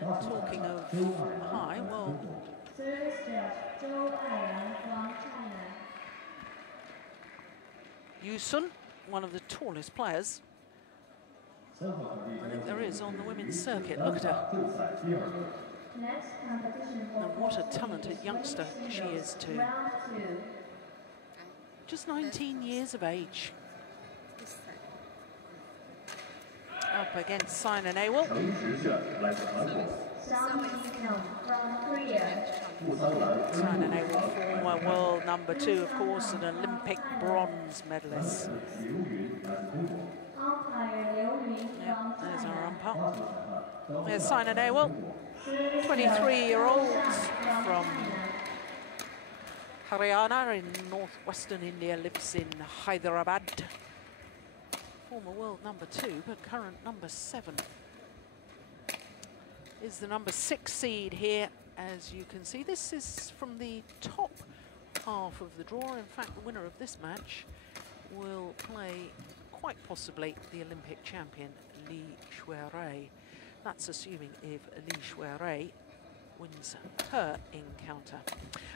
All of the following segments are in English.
And talking of high, well, Yuan, one of the tallest players I think there is on the women's circuit. Look at her. And what a talented youngster she is too. Just 19 years of age. Up against Saina Nehwal. Saina Nehwal, former world #2, of course, an Olympic bronze medalist. Yep, there's our umpire. There's Saina Nehwal, 23-year-old from Haryana in northwestern India, lives in Hyderabad. Former world #2, but current #7. Is the #6 seed here, as you can see. This is from the top half of the draw. In fact, the winner of this match will play quite possibly the Olympic champion Li Shuirui. That's assuming if Li Shuirui wins her encounter.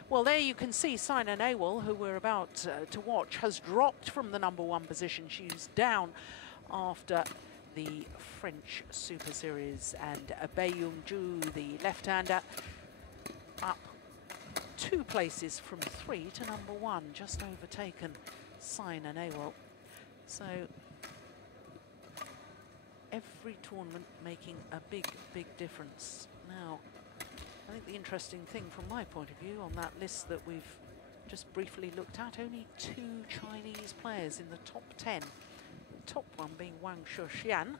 Well, there you can see Saina Nehwal, who we're about to watch, has dropped from the #1 position. She's down after the French Super Series, and Baeyoung-ju, the left-hander, up 2 places from 3 to #1, just overtaken Saina Nehwal. So every tournament making a big, big difference. Now, I think the interesting thing from my point of view on that list that we've just briefly looked at, only 2 Chinese players in the top 10. The top one being Wang Shuxian,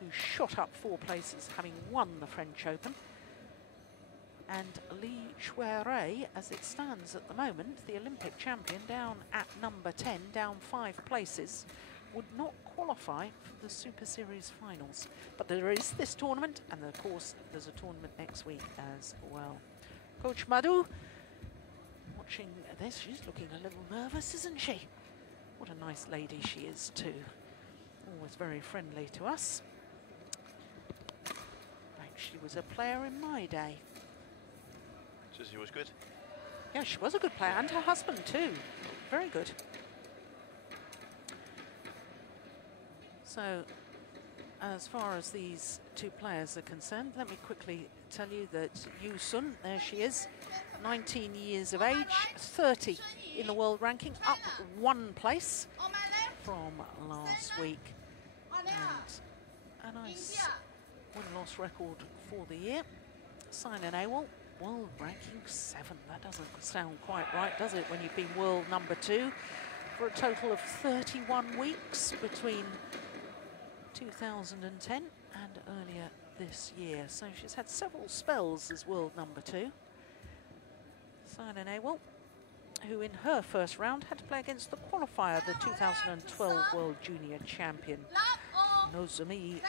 who shot up 4 places, having won the French Open. And Li Shuirui, as it stands at the moment, the Olympic champion, down at #10, down 5 places, would not qualify for the Super Series finals. But there is this tournament, and of course there's a tournament next week as well. Coach Madhu, watching this, she's looking a little nervous, isn't she? What a nice lady she is too. Always very friendly to us. Like she was a player in my day. So she was good? Yeah, she was a good player, and her husband too. Very good. So, as far as these 2 players are concerned, let me quickly tell you that Yuan, there she is, 19 years of age, 30 in the world ranking, up 1 place from last week. And a nice win-loss record for the year. Saina Nehwal, world ranking 7. That doesn't sound quite right, does it, when you've been world #2 for a total of 31 weeks between 2010 and earlier this year. So she's had several spells as world #2. Saina Nehwal, who in her first round had to play against the qualifier, the 2012 World Junior Champion, Nozomi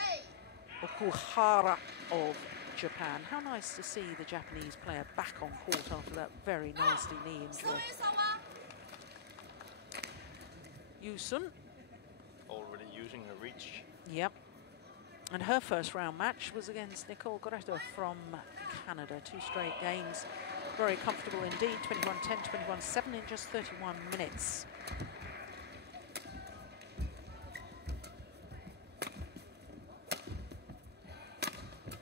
Okuhara of Japan. How nice to see the Japanese player back on court after that very nasty knee injury. Yuan, already using her reach. Yep. And her first round match was against Nicole Goreto from Canada. 2 straight games. Very comfortable indeed. 21-10, 21-7 in just 31 minutes.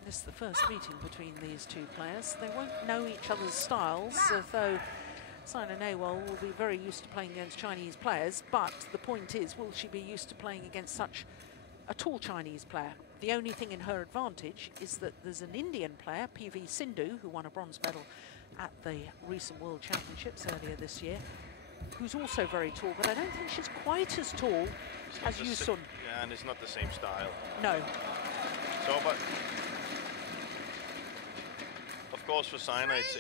This is the first meeting between these 2 players. They won't know each other's styles, although Saina Nehwal will be very used to playing against Chinese players, but the point is, will she be used to playing against such a tall Chinese player? The only thing in her advantage is that there's an Indian player, PV Sindhu, who won a bronze medal at the recent World Championships earlier this year, who's also very tall, but I don't think she's quite as tall as Yuan. Yeah, and it's not the same style. No. So, but of course for Saina, it's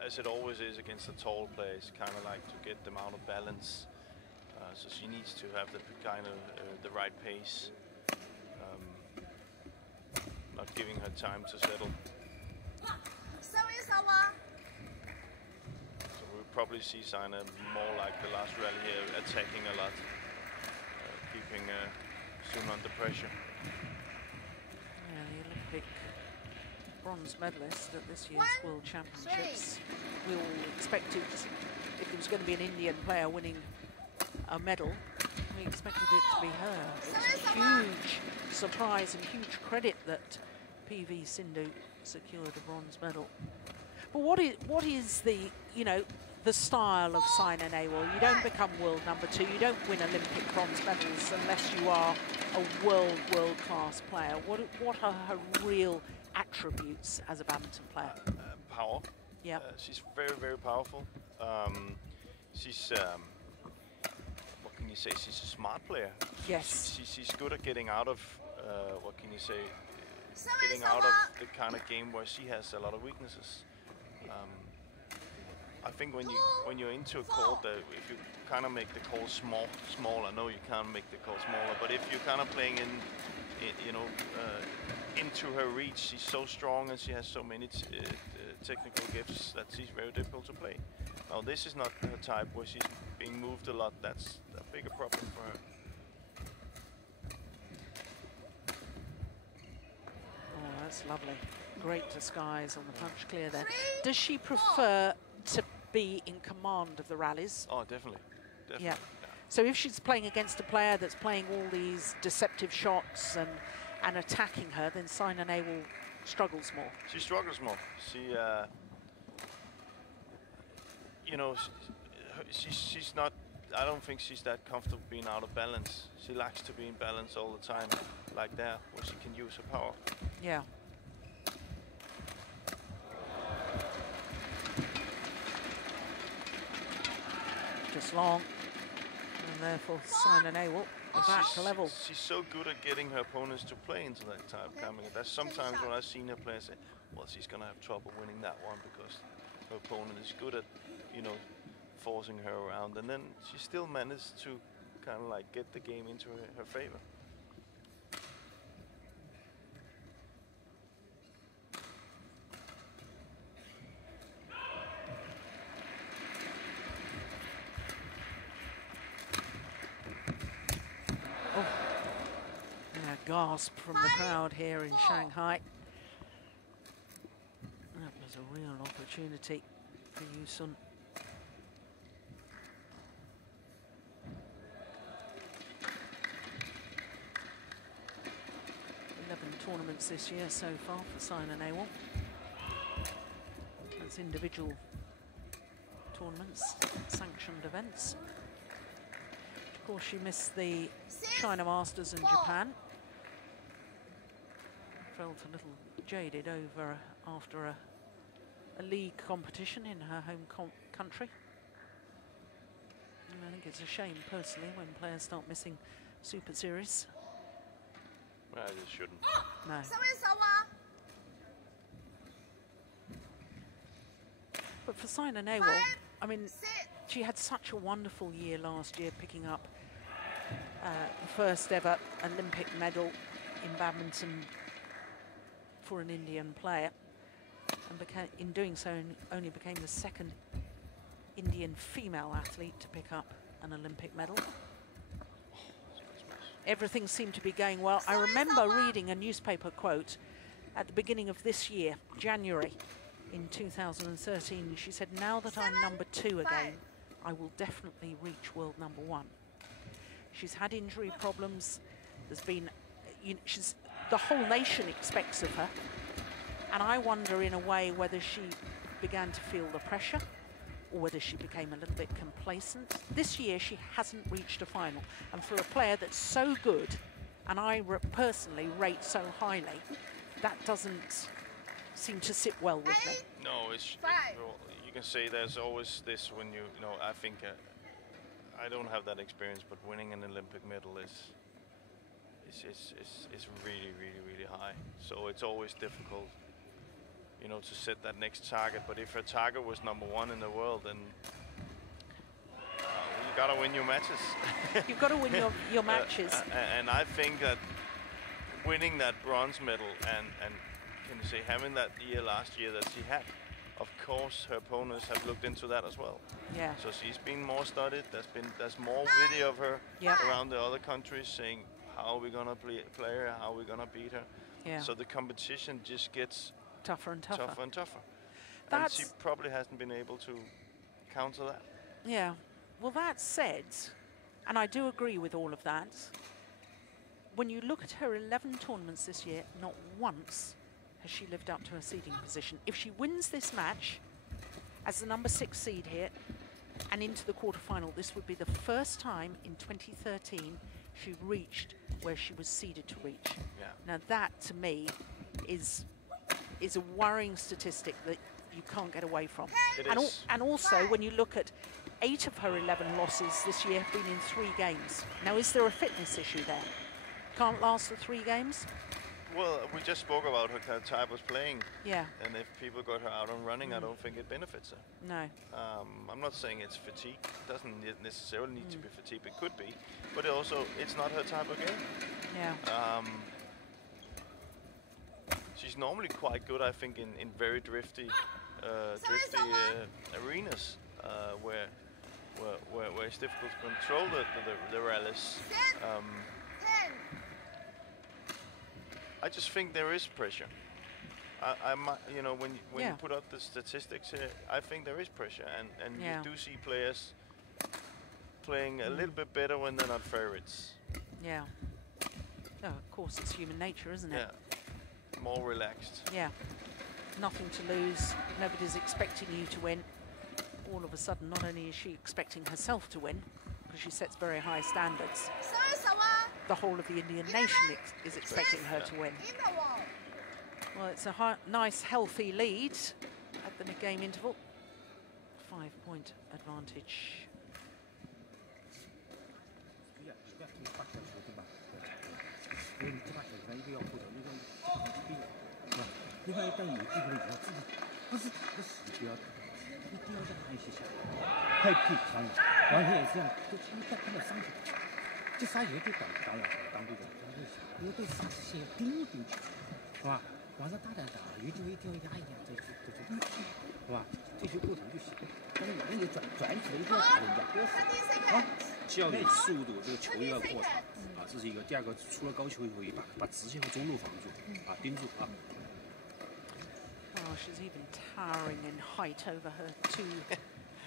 as it always is against the tall players, kind of like to get them out of balance. So she needs to have the kind of the right pace, not giving her time to settle. So we'll probably see Saina more like the last rally here, attacking a lot, keeping Sun under pressure. Olympic bronze medalist at this year's World Championships. We all expected, if there was going to be an Indian player winning a medal, we expected it to be her. It's a huge surprise and huge credit that PV Sindhu secured a bronze medal. But what is the, you know, the style of Saina Nehwal? You don't become world number 2, you don't win Olympic bronze medals unless you are a world-class player. What are her real attributes as a badminton player? Power. Yeah. She's very, very powerful. She's what can you say? She's a smart player. Yes. She's good at getting out of what can you say? Getting out of the kind of game where she has a lot of weaknesses. I think when you're into a court, if you kind of make the court small, I know you can't make the court smaller, but if you're kind of playing in you know, into her reach, she's so strong and she has so many technical gifts that she's very difficult to play. Now this is not her type where she's being moved a lot. That's a bigger problem for her. Oh, that's lovely. Great disguise on the punch clear there. Does she prefer to be in command of the rallies? Oh, definitely. Yeah. So if she's playing against a player that's playing all these deceptive shots and attacking her, then Saina Nehwal struggles more. She struggles more. She, you know, she's not. I don't think she's that comfortable being out of balance. She likes to be in balance all the time, like that, where she can use her power. Yeah. Just long, and therefore Saina Nehwal back to level. She's so good at getting her opponents to play into that type coming. That's sometimes when I've seen her play, I say, well, she's gonna have trouble winning that one because her opponent is good at, you know, forcing her around, and then she still managed to kind of like get the game into her favor. Gasp from the crowd here in Shanghai. That was a real opportunity for Yuan. Tournaments this year so far for Saina Nehwal. That's individual tournaments, sanctioned events. Of course, she missed the China Masters in Japan. Felt a little jaded over after a league competition in her home country. And I think it's a shame personally when players start missing Super Series. Well, they shouldn't. No. But for Saina Nehwal, I mean, she had such a wonderful year last year, picking up the first ever Olympic medal in badminton for an Indian player, and in doing so only became the second Indian female athlete to pick up an Olympic medal. Everything seemed to be going well. I remember reading a newspaper quote at the beginning of this year, January in 2013. She said, "Now that I'm number 2 again, I will definitely reach world number 1." She's had injury problems. There's been, you know, the whole nation expects of her. And I wonder in a way whether she began to feel the pressure or whether she became a little bit complacent. This year she hasn't reached a final, and for a player that's so good, and I personally rate so highly, that doesn't seem to sit well with me. No, you can say there's always this when you know, I think I don't have that experience, but winning an Olympic medal is really, really, really high. So it's always difficult, you know, to set that next target. But if her target was number 1 in the world, then you gotta win your matches. You've got to win your matches. And I think that winning that bronze medal and can you say having that year last year that she had, of course her opponents have looked into that as well. Yeah. So she's been more studied. There's more video of her around the other countries saying how are we gonna play her, how are we gonna beat her. Yeah. So the competition just gets tougher and tougher. Tougher and tougher. That's, and she probably hasn't been able to counter that. Yeah. Well, that said, and I do agree with all of that, when you look at her 11 tournaments this year, not once has she lived up to her seeding position. If she wins this match as the number 6 seed here and into the quarterfinal, this would be the first time in 2013 she reached where she was seeded to reach. Yeah. Now that, to me, is a worrying statistic that you can't get away from. And also, when you look at 8 of her 11 losses this year have been in 3 games. Now, is there a fitness issue there? Can't last the 3 games? Well, we just spoke about her kind of type of playing. Yeah. And if people got her out on running, I don't think it benefits her. No. I'm not saying it's fatigue. It doesn't necessarily need to be fatigue. It could be. But also, it's not her type of game. Yeah. She's normally quite good, I think, in very drifty arenas where it's difficult to control the rallies. I just think there is pressure. You know, when you put up the statistics here, I think there is pressure, and you do see players playing a little bit better when they're not favorites. Yeah. Oh, of course, it's human nature, isn't it? Yeah. More relaxed. Yeah. Nothing to lose. Nobody's expecting you to win. All of a sudden, not only is she expecting herself to win, because she sets very high standards, the whole of the Indian nation is expecting her to win. Well, it's a nice, healthy lead at the mid-game interval. 5-point advantage. Oh, she's even towering in height over her 2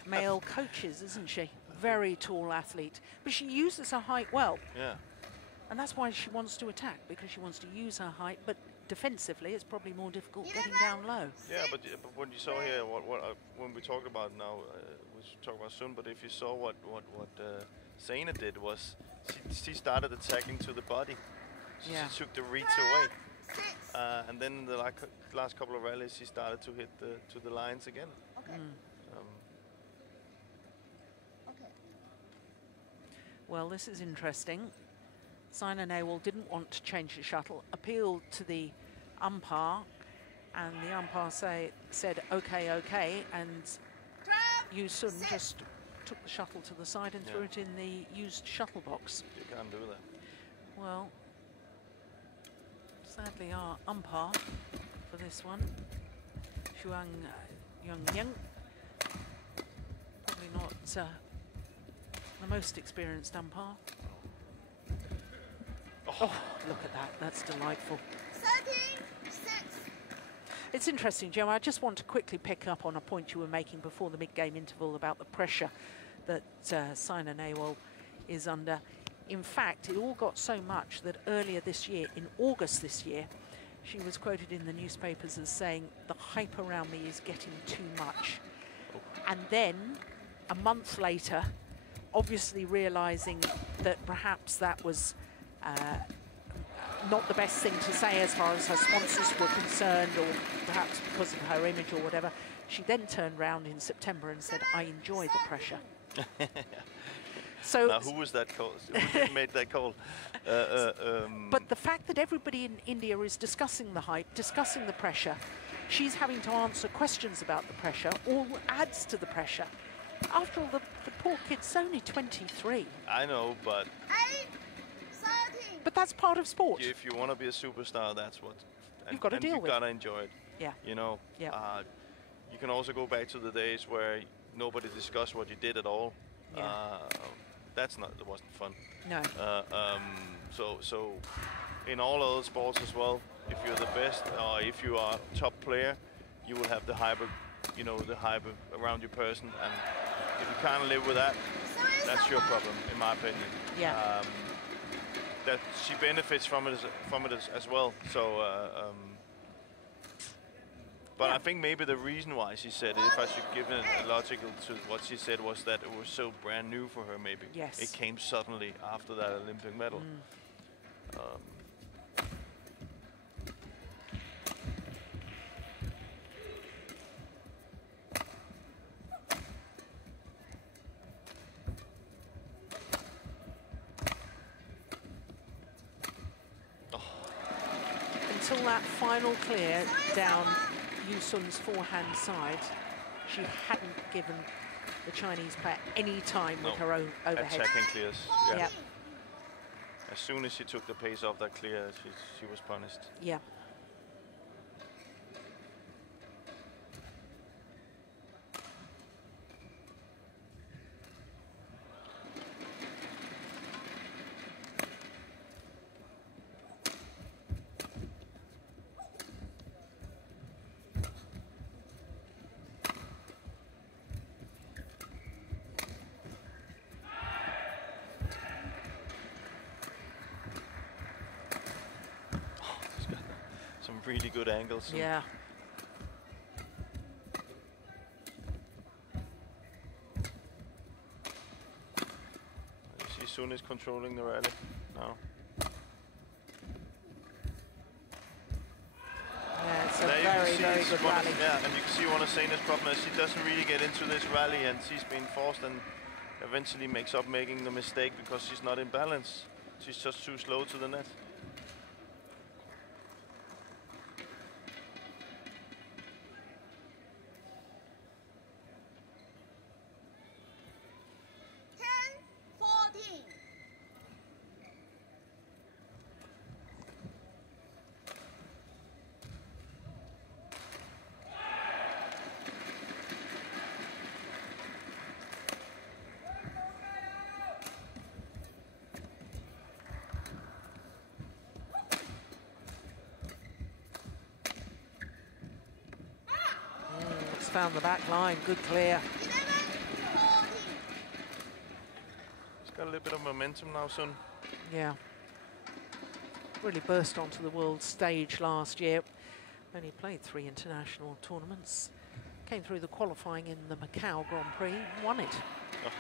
male coaches, isn't she? Very tall athlete, but she uses her height well. Yeah. And that's why she wants to attack, because she wants to use her height, but defensively it's probably more difficult getting down low. Yeah, but when you saw here, when we talk about now, we should talk about soon, but if you saw what Saina did was, she started attacking to the body. So she took the reach away. And then in the last couple of rallies, she started to hit the lines again. Okay. Well, this is interesting. Saina Nehwal didn't want to change the shuttle, appealed to the umpire, and the umpire said, okay, and Yuan just took the shuttle to the side and threw it in the used shuttle box. You can't do that. Well, sadly our umpire for this one, Yuan, probably not the most experienced umpire. Oh, look at that, that's delightful. 13-6. It's interesting, Joe, I just want to quickly pick up on a point you were making before the mid-game interval about the pressure that Saina Nehwal is under. In fact, it all got so much that earlier this year, in August this year, she was quoted in the newspapers as saying, the hype around me is getting too much. And then, a month later, obviously realizing that perhaps that was not the best thing to say as far as her sponsors were concerned, or perhaps because of her image or whatever, she then turned around in September and said, I enjoy the pressure. So now, who was that call? Who made that call? But the fact that everybody in India is discussing the hype, discussing the pressure, she's having to answer questions about the pressure, all adds to the pressure. After all, the poor kid's only 23. I know, but... But that's part of sport. If you want to be a superstar, that's what... You've got to deal with. You've got to enjoy it. Yeah. You know? Yeah. You can also go back to the days where nobody discussed what you did at all. Yeah. That wasn't fun. No. So in all other sports as well, if you're the best or if you are top player, you will have the hype, you know, the hype around your person, and if you can't live with that, that's your problem, in my opinion. Yeah. That she benefits from it as well. So, but Yeah. I think maybe the reason why she said it, if I should give it a logical to what she said, was that it was so brand new for her. Maybe it came suddenly after that Olympic medal. Until that final clear down Yusun's forehand side, she hadn't given the Chinese player any time with her own overhead. Attacking clears. Yeah. Yep. As soon as she took the pace off that clear, she was punished. Yeah. Really good angles. Yeah. See, Sun is controlling the rally now. Yeah, it's a very, very good rally. Yeah, and you can see one of Saina's problem is she doesn't really get into this rally, and she's been forced and eventually makes up making the mistake because she's not in balance. She's just too slow to the net. Found the back line, good clear. She's got a little bit of momentum now, Sun. Yeah. Really burst onto the world stage last year. Only played 3 international tournaments. Came through the qualifying in the Macau Grand Prix, won it. Oh.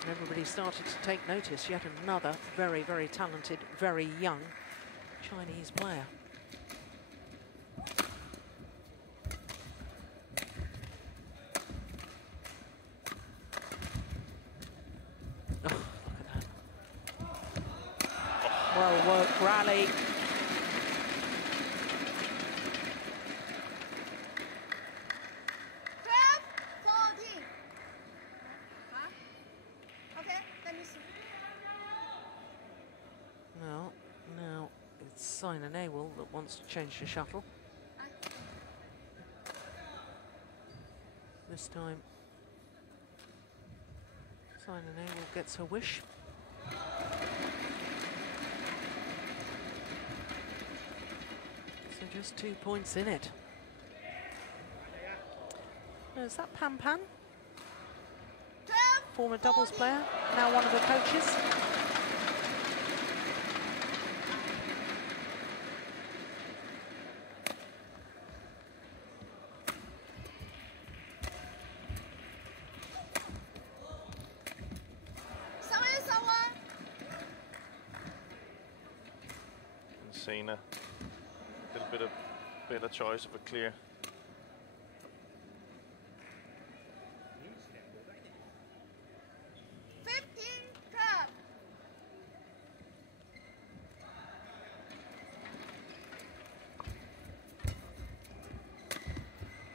And everybody started to take notice. Yet another very, very talented, very young Chinese player. Well-worked rally. Now it's Saina Nehwal that wants to change the shuttle. This time, Saina Nehwal gets her wish. So just 2 points in it. Oh, is that Pan Pan? Former doubles player, now one of the coaches. Saina, a little bit of better choice of a clear.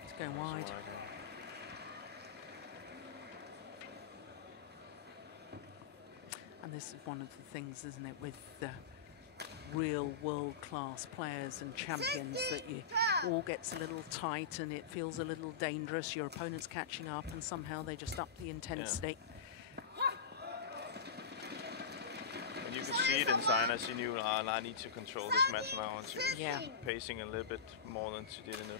It's going wide. And this is one of the things, isn't it, with the real world-class players and champions, that you all gets a little tight and it feels a little dangerous. Your opponent's catching up and somehow they just up the intensity. And you can see it in Saina. She knew, I need to control this match now, and she was pacing a little bit more than she did in the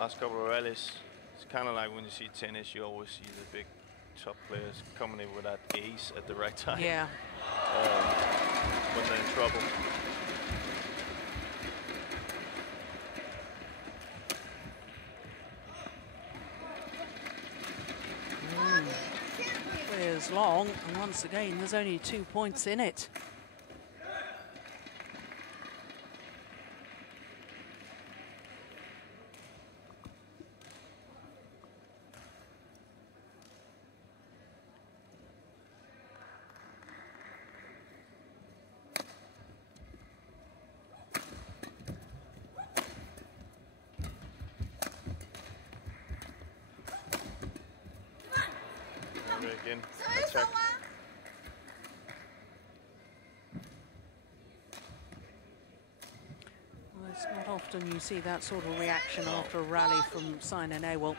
last couple of rallies. It's kind of like when you see tennis, you always see the big top players coming in with that ace at the right time. Yeah. When they're in trouble. Clears long, and once again, there's only 2 points in it. Again, attack. Well, it's not often you see that sort of reaction after a rally from Saina Nehwal.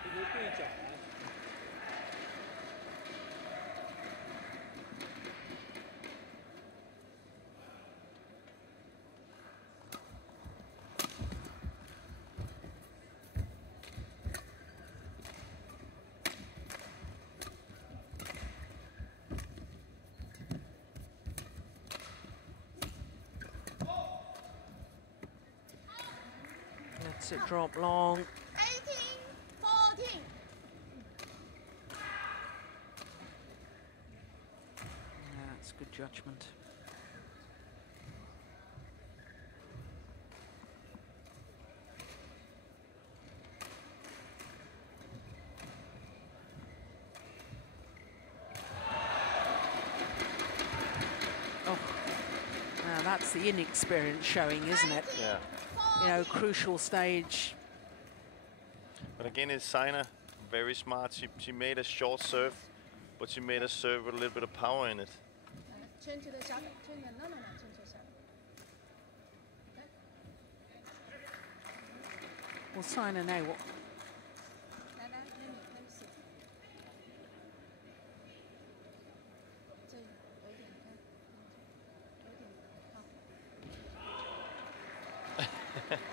Lets it drop long. 18-14. Yeah, that's good judgment. Oh, now that's the inexperience showing, isn't it? Yeah. You know, crucial stage. But again, it's Saina, very smart. She made a short serve, but she made a serve with a little bit of power in it. Turn to the shuttle. Turn the, no, turn to the shuttle. Well, Saina Nehwal.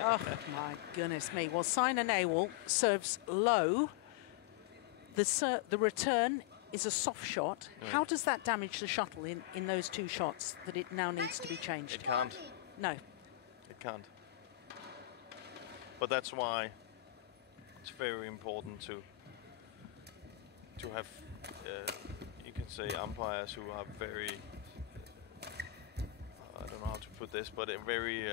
Oh, my goodness me. Well, Saina Nehwal serves low. The return is a soft shot. How does that damage the shuttle in those two shots that it now needs to be changed? It can't. No. It can't. But that's why it's very important to have, you can say, umpires who are very, I don't know how to put this, but very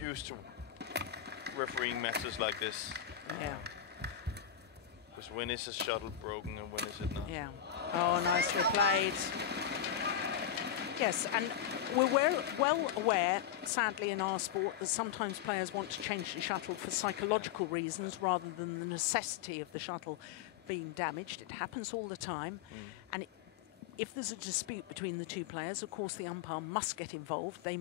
used to refereeing matches like this. Yeah. Because when is a shuttle broken and when is it not? Yeah. Oh, nicely played. Yes, and we're well aware, sadly, in our sport, that sometimes players want to change the shuttle for psychological reasons rather than the necessity of the shuttle being damaged. It happens all the time. And if there's a dispute between the two players, of course, the umpire must get involved. They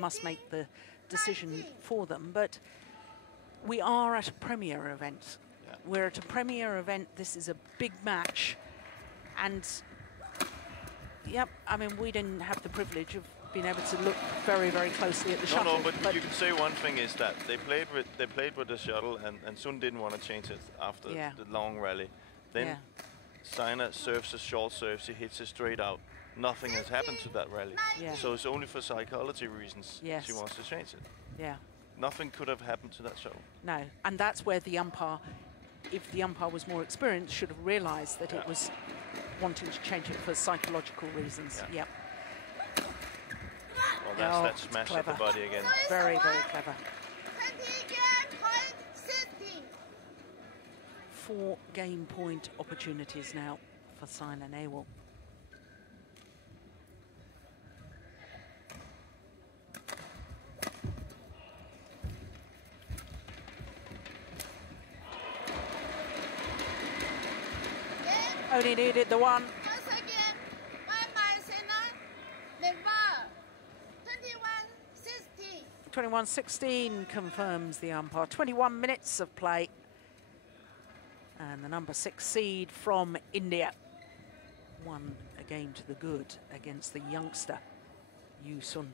must make the decision for them. But we are at a premier event. Yeah. We're at a premier event. This is a big match. And yep, I mean, we didn't have the privilege of being able to look very, very closely at the shuttle. No, but you can say one thing is that they played with the shuttle, and Sun didn't want to change it after the long rally. Then Saina serves a short serve, she hits it straight out. Nothing has happened to that rally. Yeah. So it's only for psychology reasons she wants to change it. Yeah. Nothing could have happened to that shuttle. No, and that's where the umpire, if the umpire was more experienced, should have realised that it was wanting to change it for psychological reasons. Yeah. Yep. Well, that's that smash of the body again. Very, very clever. 4 game point opportunities now for Saina Nehwal. Only needed the one. 21-16 confirms the umpire. 21 minutes of play. And the number 6 seed from India won again. game to the good against the youngster, Yuan.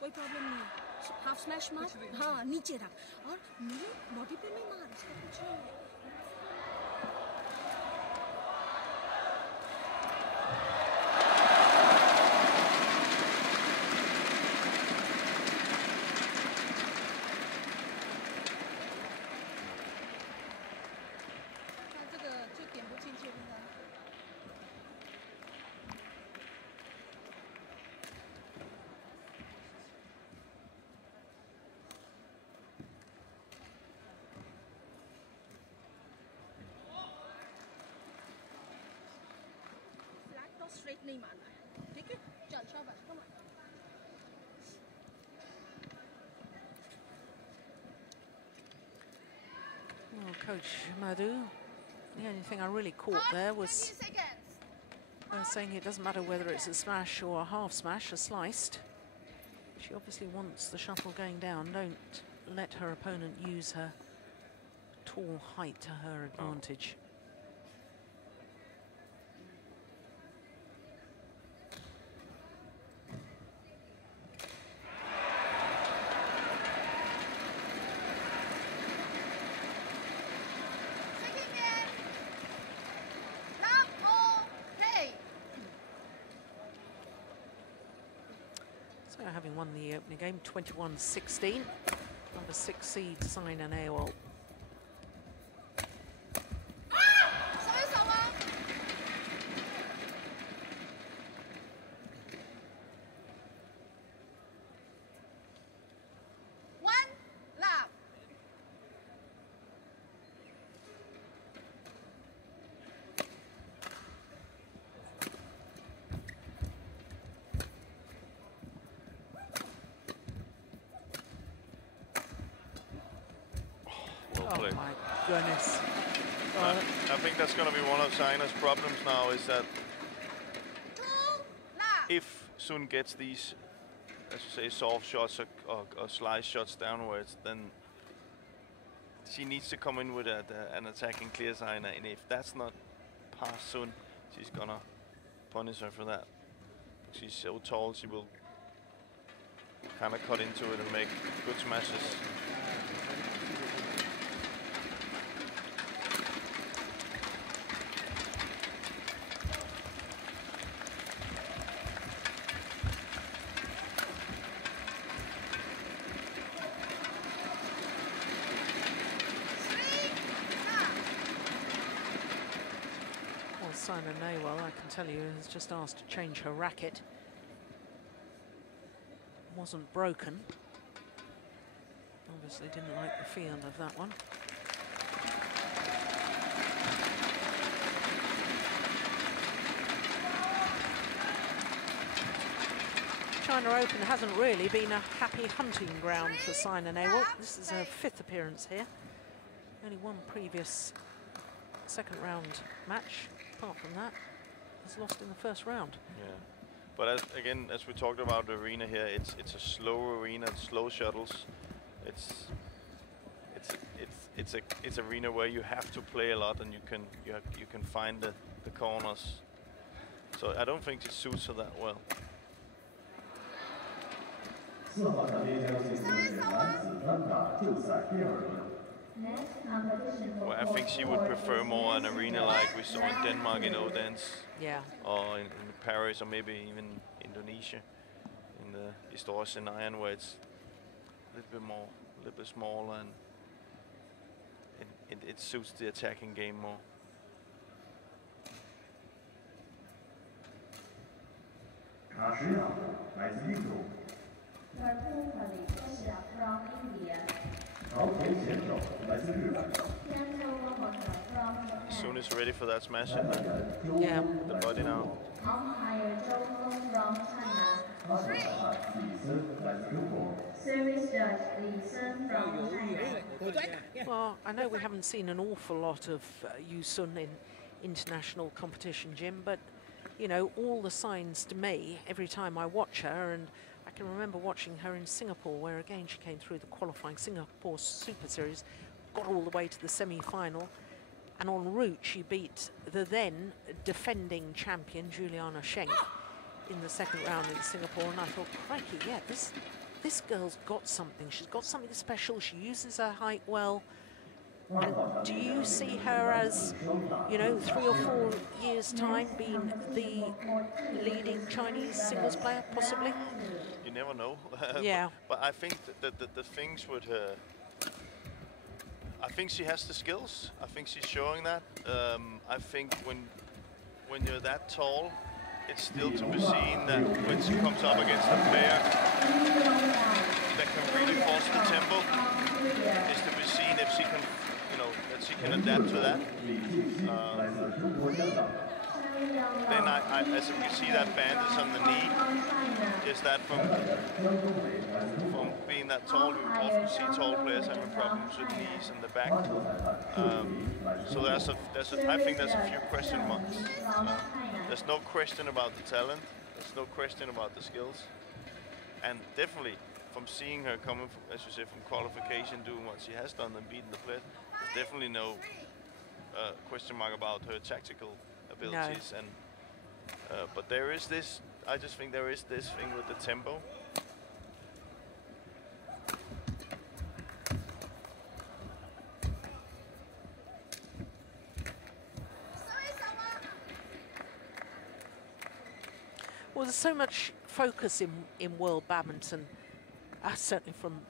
कोई problem नहीं है half smash मार हाँ नीचे रख और मेरे body पे नहीं मार इसका कुछ नहीं है स्ट्रेट नहीं मारना है ठीक है चल शाबाश come on Well, Coach Madhu, the only thing I really caught there was saying it doesn't matter whether it's a smash or a half smash, a sliced. She obviously wants the shuttle going down. Don't let her opponent use her tall height to her advantage. Having won the opening game 21-16, number 6 seed Saina Nehwal. Oh my goodness. I think that's going to be one of Saina's problems now, is that if Sun gets these, as you say, soft shots or slice shots downwards, then she needs to come in with an attacking clear Saina, and if that's not past Sun, she's going to punish her for that. She's so tall, she will kind of cut into it and make good smashes. Saina Nehwal, I can tell you, has just asked to change her racket. Wasn't broken. Obviously didn't like the feel of that one. China Open hasn't really been a happy hunting ground for Saina Nehwal. This is her 5th appearance here. Only one previous second round match. Apart from that, has lost in the first round. Yeah, but again, as we talked about the arena here, it's a slow arena, slow shuttles. It's arena where you have to play a lot, and you can find the corners. So I don't think it suits her that well. Well, I think she would prefer more an arena like we saw in Denmark in Odense, yeah, or in Paris, or maybe even Indonesia, in the Historische Iron, where it's a little bit smaller, and it suits the attacking game more. Sun is ready for that smash in yeah. the body now. Service judge Li Sun from Shanghai. Well, I know we haven't seen an awful lot of Yuan in international competition, Jim, but, you know, all the signs to me every time I watch her, and I can remember watching her in Singapore, where again she came through the qualifying Singapore Super Series, got all the way to the semi-final, and en route she beat the then defending champion Juliana Shen in the second round in Singapore, and I thought, crikey, yeah, this girl's got something. She's got something special. She uses her height well. And do you see her as, you know, 3 or 4 years' time being the leading Chinese singles player, possibly? You never know. Yeah. But I think that the things with her, I think she has the skills. I think she's showing that. I think when you're that tall, it's still to be seen that when she comes up against a player that can really force the tempo, is to be seen if she can, you know, that she can adapt to that. Then as we see that bandage on the knee, is that from being that tall, we often see tall players having problems with knees and the back. So I think there's a few question marks. There's no question about the talent. There's no question about the skills. And definitely, from seeing her coming, from, as you say, from qualification, doing what she has done and beating the players, there's definitely no question mark about her tactical abilities. No. And but there is this. I just think there is this thing with the tempo. Well, there's so much focus in world badminton, certainly from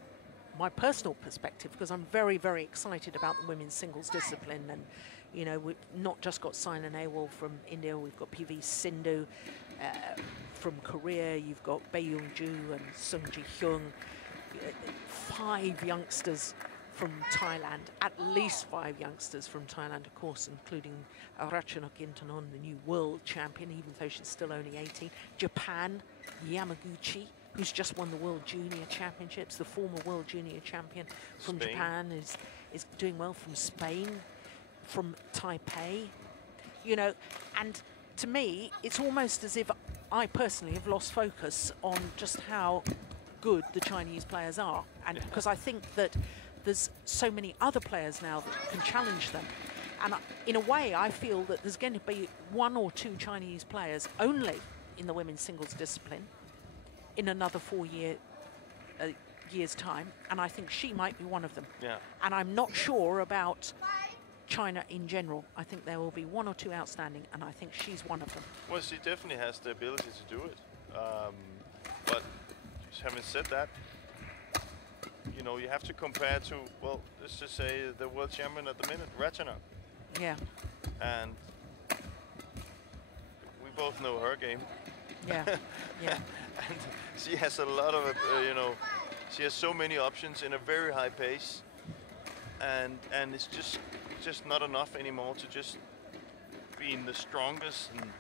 my personal perspective, because I'm very, very excited about the women's singles discipline. And, you know, we've not just got Saina Nehwal from India, we've got PV Sindhu from Korea, you've got Bae Young-ju and Sung Ji-hyun, 5 youngsters from Thailand, at least 5 youngsters from Thailand, of course, including Ratchanok Intanon, the new world champion, even though she's still only 18. Japan, Yamaguchi, who's just won the World Junior Championships, the former World Junior Champion from Spain. Japan, is doing well. From Spain, from Taipei, you know, and to me, it's almost as if I personally have lost focus on just how good the Chinese players are, and because I think that there's so many other players now that can challenge them. And in a way, I feel that there's going to be 1 or 2 Chinese players only in the women's singles discipline in another 4 years' time. And I think she might be one of them. Yeah. And I'm not sure about China in general. I think there will be 1 or 2 outstanding, and I think she's one of them. Well, she definitely has the ability to do it. But just having said that, you know, you have to compare to, well, let's just say the world champion at the minute, Ratchanok. Yeah. And we both know her game. Yeah, yeah. And she has a lot of, you know, she has so many options in a very high pace. And it's just not enough anymore to just being the strongest and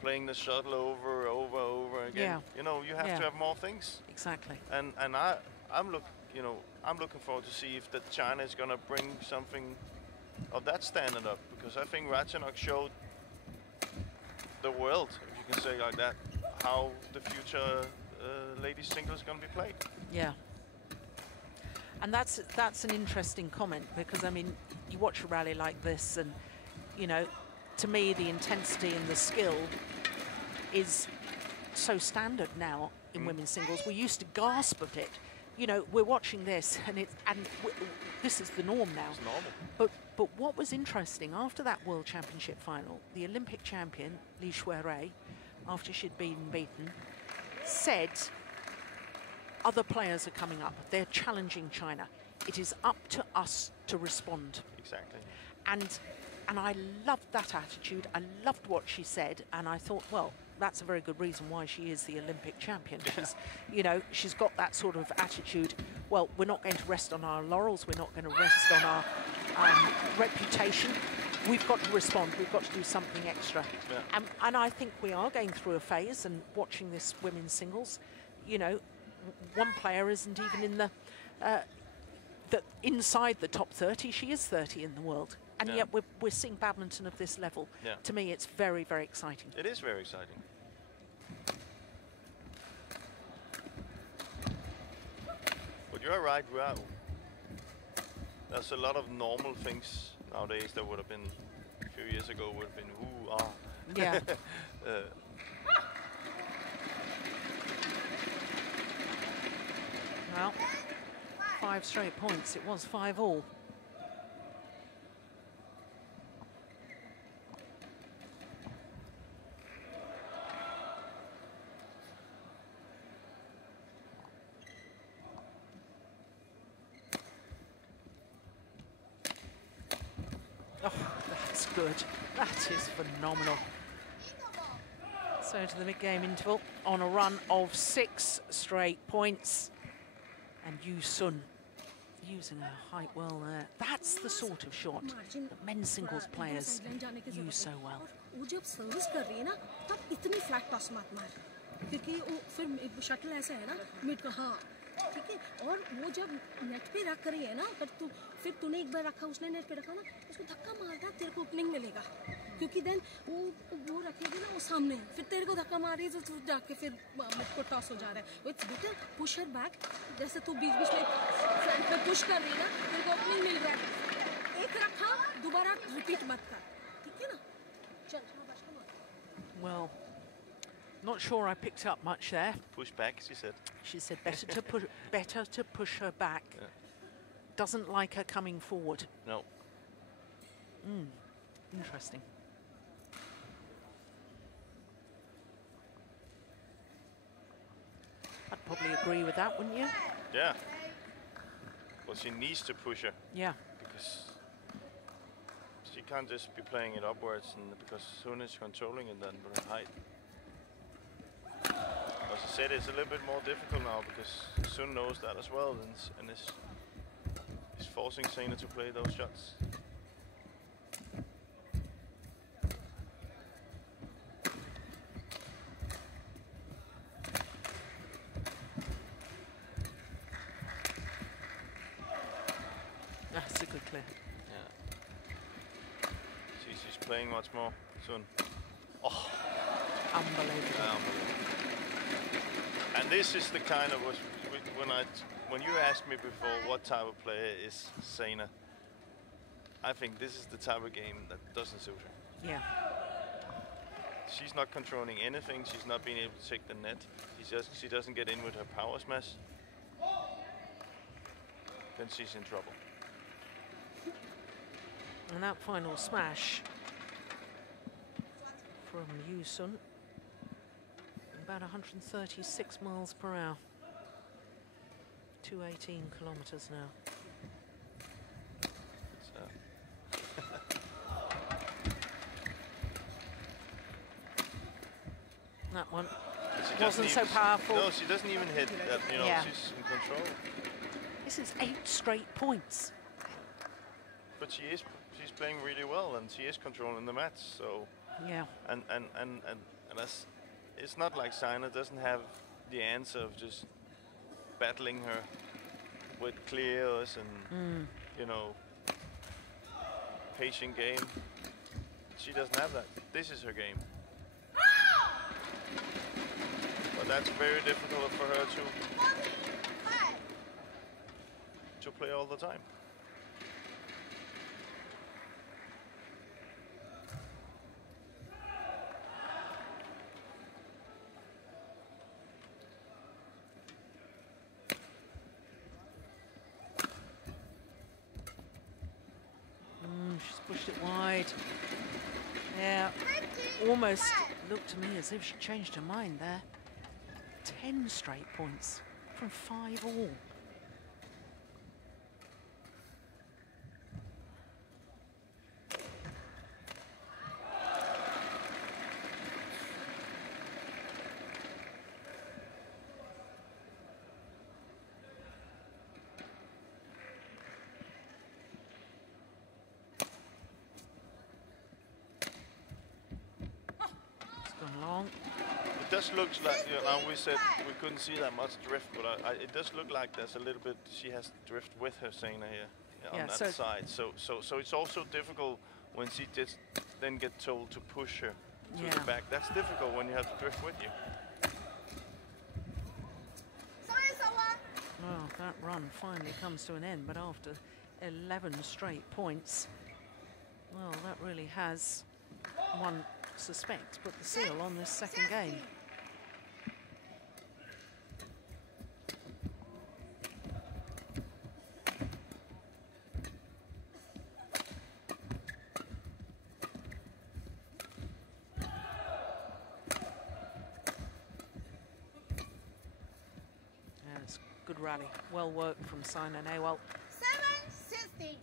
playing the shuttle over again. Yeah. You know, you have to have more things. Exactly. And I'm looking forward to see if that China is going to bring something of that standard up, because I think Ratchanok showed the world, if you can say like that, how the future ladies singles is going to be played. Yeah. And that's an interesting comment, because I mean, you watch a rally like this, and you know, to me the intensity and the skill is so standard now in women's singles. We used to gasp at it. You know, we're watching this, and this is the norm now. It's normal. But what was interesting, after that World Championship final, the Olympic champion, Li Shuirui, after she'd been beaten, said, other players are coming up. They're challenging China. It is up to us to respond. Exactly. And I loved that attitude. I loved what she said, and I thought, well, that's a very good reason why she is the Olympic champion. She's, you know, she's got that sort of attitude. Well, we're not going to rest on our laurels. We're not going to rest on our reputation. we've got to respond. We've got to do something extra. Yeah. And I think we are going through a phase, and watching this women's singles, you know, one player isn't even in the inside the top 30. She is 30 in the world. And Yeah. yet we're seeing badminton of this level. Yeah. To me, it's very, very exciting. It is very exciting. But you're right, wow. There's a lot of normal things nowadays that would have been, a few years ago, would have been, ooh, ah. Yeah. Well, 5 straight points. It was 5-all. Oh, that's good. That is phenomenal. So to the mid-game interval on a run of 6 straight points. And Yuan using her height well there. That's the sort of shot that men's singles players use so well. वो जब service कर रही है ना तब इतनी flat toss मत मार क्योंकि वो फिर शटल ऐसा है ना मिड का हाँ ठीक है और वो जब नेट पे रख रही है ना फिर तूने एक बार रखा उसने नेट पे रखा ना उसको धक्का मारना तेरे को ओपनिंग मिलेगा क्योंकि देन वो रखेगी ना वो सामने फिर तेरे को धक्का मार रही है तो जाके फिर मिड को टॉस हो जा रहा है it's better push her back जैसे तू बीच बीच में फ्रंट पे पुश कर रही है ना तेरे को ओपनिंग मिल रहा है एक रखा दोबारा रिपीट मत कर ठीक है ना चल Well, not sure I picked up much there. Push back, she said. She said better to push her back. Yeah. Doesn't like her coming forward. No. Interesting. I'd probably agree with that, wouldn't you? Yeah. Well, she needs to push her. Yeah. Because she can't just be playing it upwards, and because Sun is controlling it then with her height. As I said, it's a little bit more difficult now because Sun knows that as well, and is forcing Saina to play those shots. That's a good clear. Yeah. She's playing much more Sun. Oh, Unbelievable. And this is the kind of when you asked me before what type of player is Saina, I think this is the type of game that doesn't suit her. Yeah. She's not controlling anything. She's not being able to take the net. She doesn't get in with her power smash. Then she's in trouble. And that final smash from Yuan, about 136 miles per hour. 218 kilometers now. That one wasn't so powerful. No, she doesn't even hit that, you know, Yeah. she's in control. This is 8 straight points. But she's playing really well, and she is controlling the match, so Yeah. and that's, it's not like Saina doesn't have the answer of just battling her with clears and you know, patient game. She doesn't have that. This is her game. But that's very difficult for her to play all the time. She's pushed it wide. Yeah, almost looked to me as if she changed her mind there. 10 straight points from 5-all. does look like, you know, we said we couldn't see that much drift, but it does look like there's a little bit, she has drift with her, Saina, here, on that side. So it's also difficult when she just then get told to push her to the back. That's difficult when you have to drift with you. Well, that run finally comes to an end, but after 11 straight points, well, that really has, one suspects, put the seal on this second game. Yes, good rally. Well worked from Saina Nehwal. 7-60.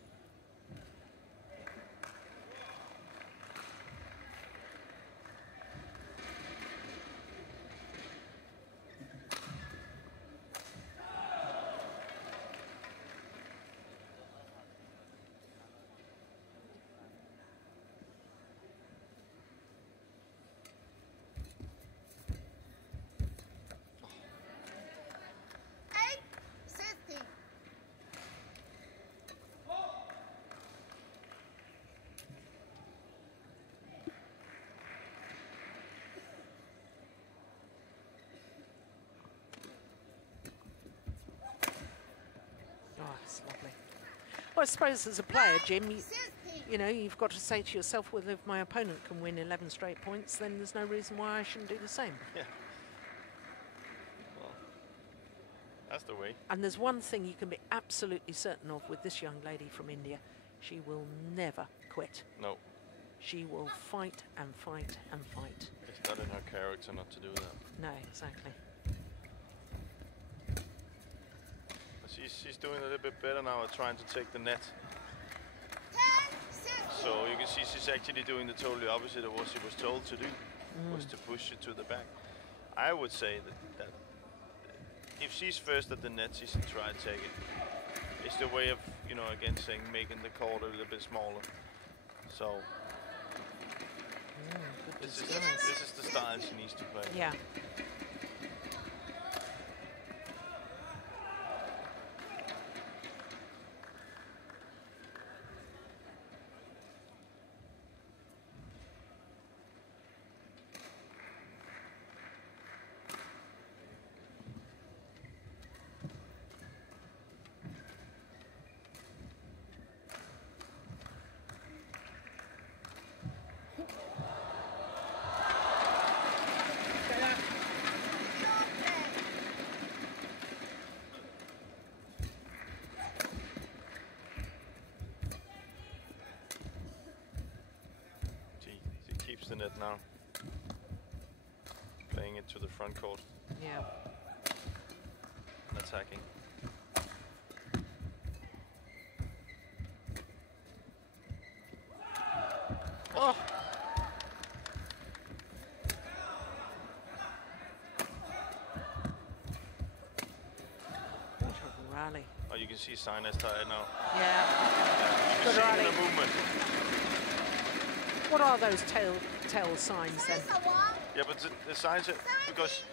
That's lovely. Well, I suppose as a player, Jim, you know, you've got to say to yourself, well, if my opponent can win 11 straight points, then there's no reason why I shouldn't do the same. Yeah. Well, that's the way. And there's one thing you can be absolutely certain of with this young lady from India. She will never quit. No. She will fight and fight and fight. It's not in her character not to do that. No, exactly. She's doing a little bit better now at trying to take the net. So you can see she's actually doing the totally opposite of what she was told to do, was to push it to the back. I would say that if she's first at the net, she should try to take it. It's the way of, you know, again saying making the court a little bit smaller. So this is the style she needs to play. Yeah. The net now, playing it to the front court. Yeah. And attacking. Oh. What a rally. Oh, you can see Saina's tired now. Yeah. Good rally. The movement. What are those tell signs then? Yeah, but the signs are, because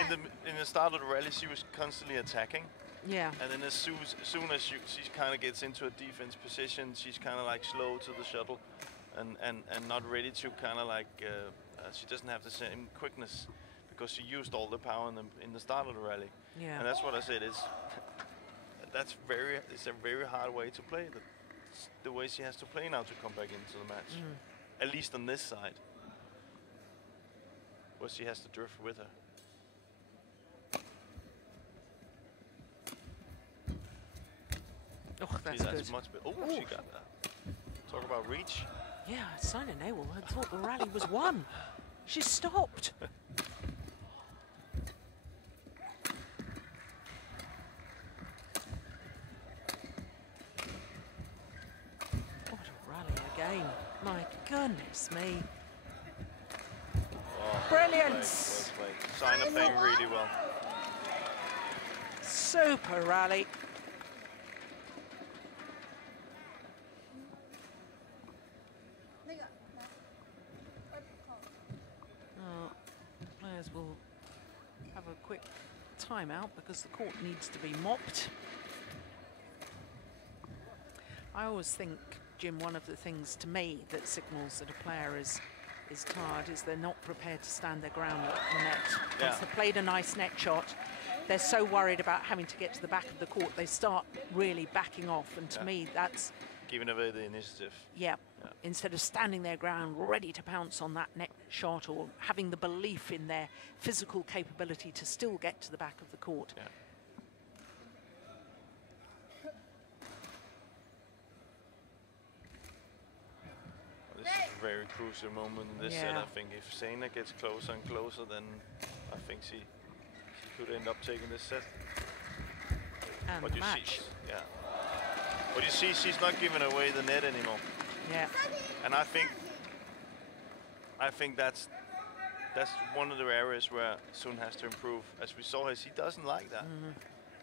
in the start of the rally she was constantly attacking. Yeah. And then as soon as she kind of gets into a defense position, she's kind of like slow to the shuttle, and not ready to kind of like she doesn't have the same quickness because she used all the power in the start of the rally. Yeah. And that's what I said is it's a very hard way to play. The way she has to play now to come back into the match. At least on this side, where she has to drift with her. Oh, that's good. Much better. Oh, she got that. Talk about reach. Yeah, Saina Nehwal, I thought the rally was won. She stopped. What a rally again. My goodness me. Oh, Brilliant. Well played. Saina playing really well. Super rally. Players will timeout because the court needs to be mopped. I always think, Jim, one of the things to me that signals that a player is tired is they're not prepared to stand their ground at the net. Yeah. Once they've played a nice net shot, they're so worried about having to get to the back of the court, they start really backing off. And to me, that's giving away the initiative. Yeah. Instead of standing their ground, ready to pounce on that net shot, or having the belief in their physical capability to still get to the back of the court. Yeah. Well, this is a very crucial moment in this set. I think if Saina gets closer and closer, then I think she could end up taking this set. And but the you match. See, but you see, she's not giving away the net anymore. Yeah. And I think that's one of the areas where Sun has to improve. As we saw her, she doesn't like that.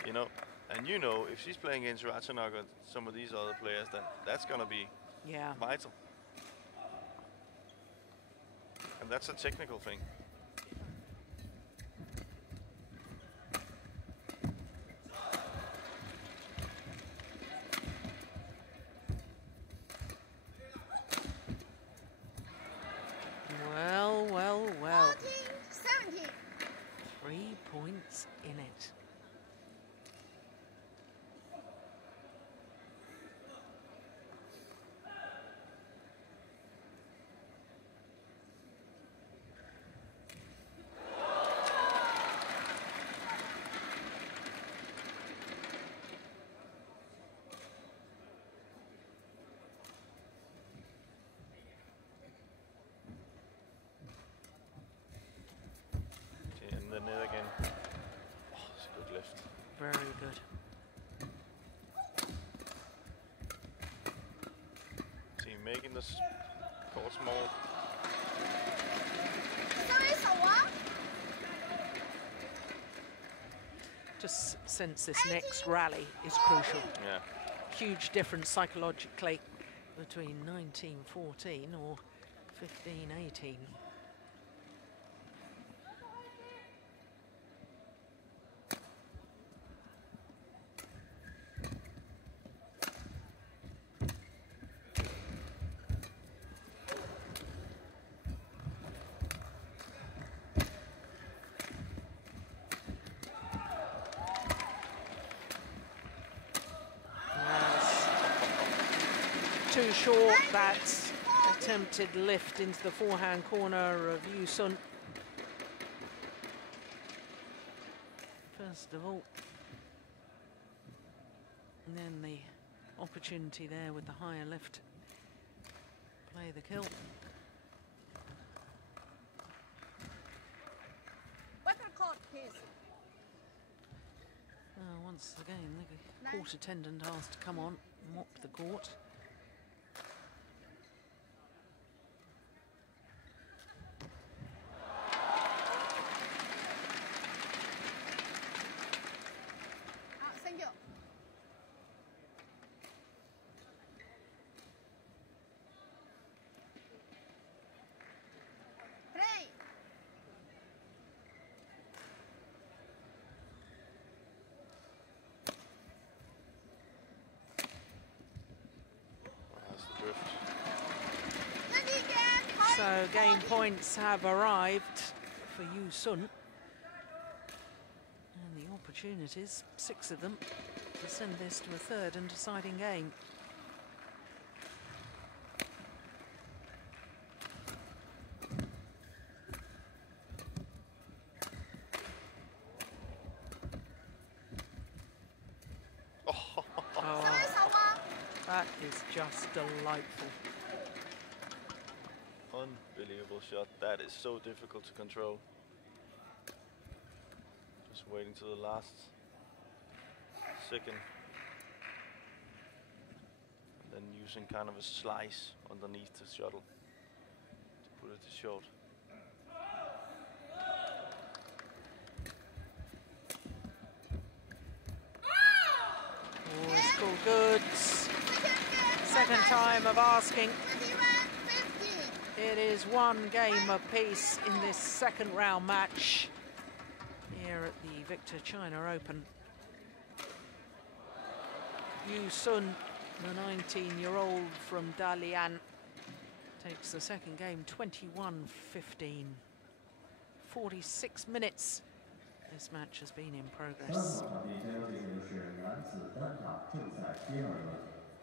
You know, and you know, if she's playing against Ratchanok or some of these other players, then that's gonna be vital. And that's a technical thing. Well. 17. 3 points in it. The net again. Oh, it's a good lift. Very good. See, making this court small. Just since this next rally is crucial. Yeah. Huge difference psychologically between 19-14 or 15-18. Too short, that attempted lift into the forehand corner of Yuan. First of all, and then the opportunity there with the higher lift. Play the kill. Once again, the court attendant asked to come on, mop the court. So game points have arrived for Yuan. And the opportunities, 6 of them, to send this to a third and deciding game. That is just delightful. Unbelievable shot. That is so difficult to control. Just waiting till the last second. And then using kind of a slice underneath the shuttle to put it to short. Oh, it's called goods. Second time of asking. It is 1 game apiece in this second round match. here at the Victor China Open. Yuan, the 19-year-old from Dalian, takes the second game 21-15. 46 minutes this match has been in progress.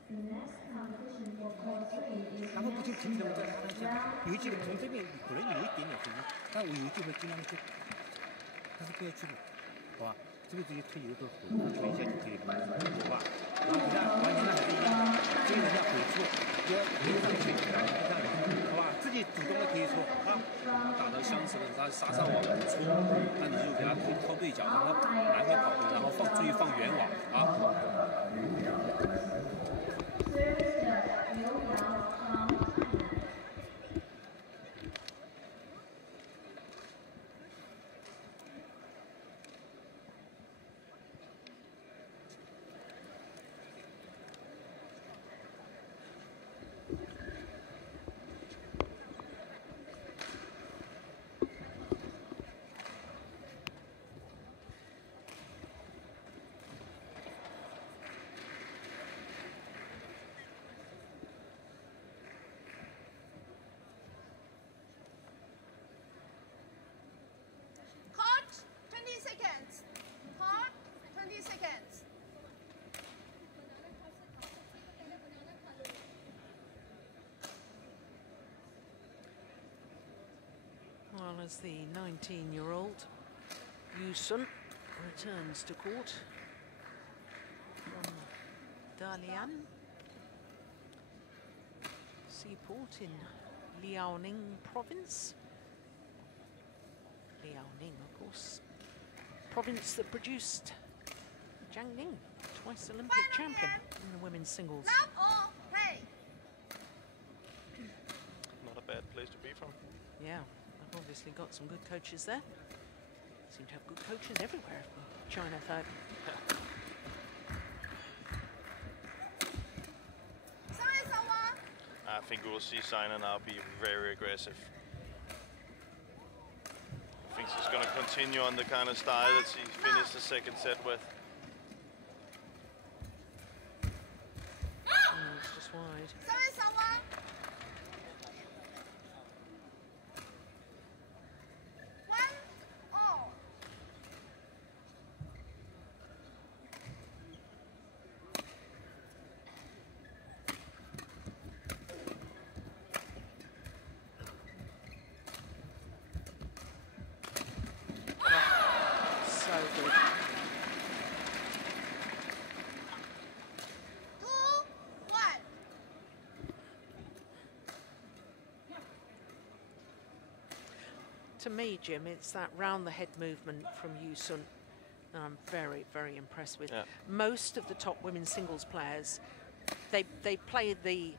The next competition for court 3 is 然后不就 men's 平常 singles 在他那些 round 有一几个从这边可能有一点点声音，但我有机会尽量去，但是不要去了，好吧？这个直接推有一个回球一下就可以了，好吧？然后你看完全还是一样，这个人家回错，要回上去，然后这样，好吧？自己主动的可以错啊，打到相似的，他杀上网不错，那你就给他推掏对角，让他南面跑动，然后注意放远网啊。Well, as the 19-year-old Yuan returns to court from Dalian Seaport in Liaoning province. Liaoning, of course, province that produced Zhang Ning, twice Olympic champion in the women's singles. Not a bad place to be from. Yeah, I've obviously got some good coaches there. Seem to have good coaches everywhere, China though. I think we will see Saina now be very aggressive. I think she's going to continue on the kind of style that she finished the second set with. It's just wide. To me, Jim, it's that round-the-head movement from Yuan that I'm very, very impressed with. Yeah. Most of the top women's singles players, they play the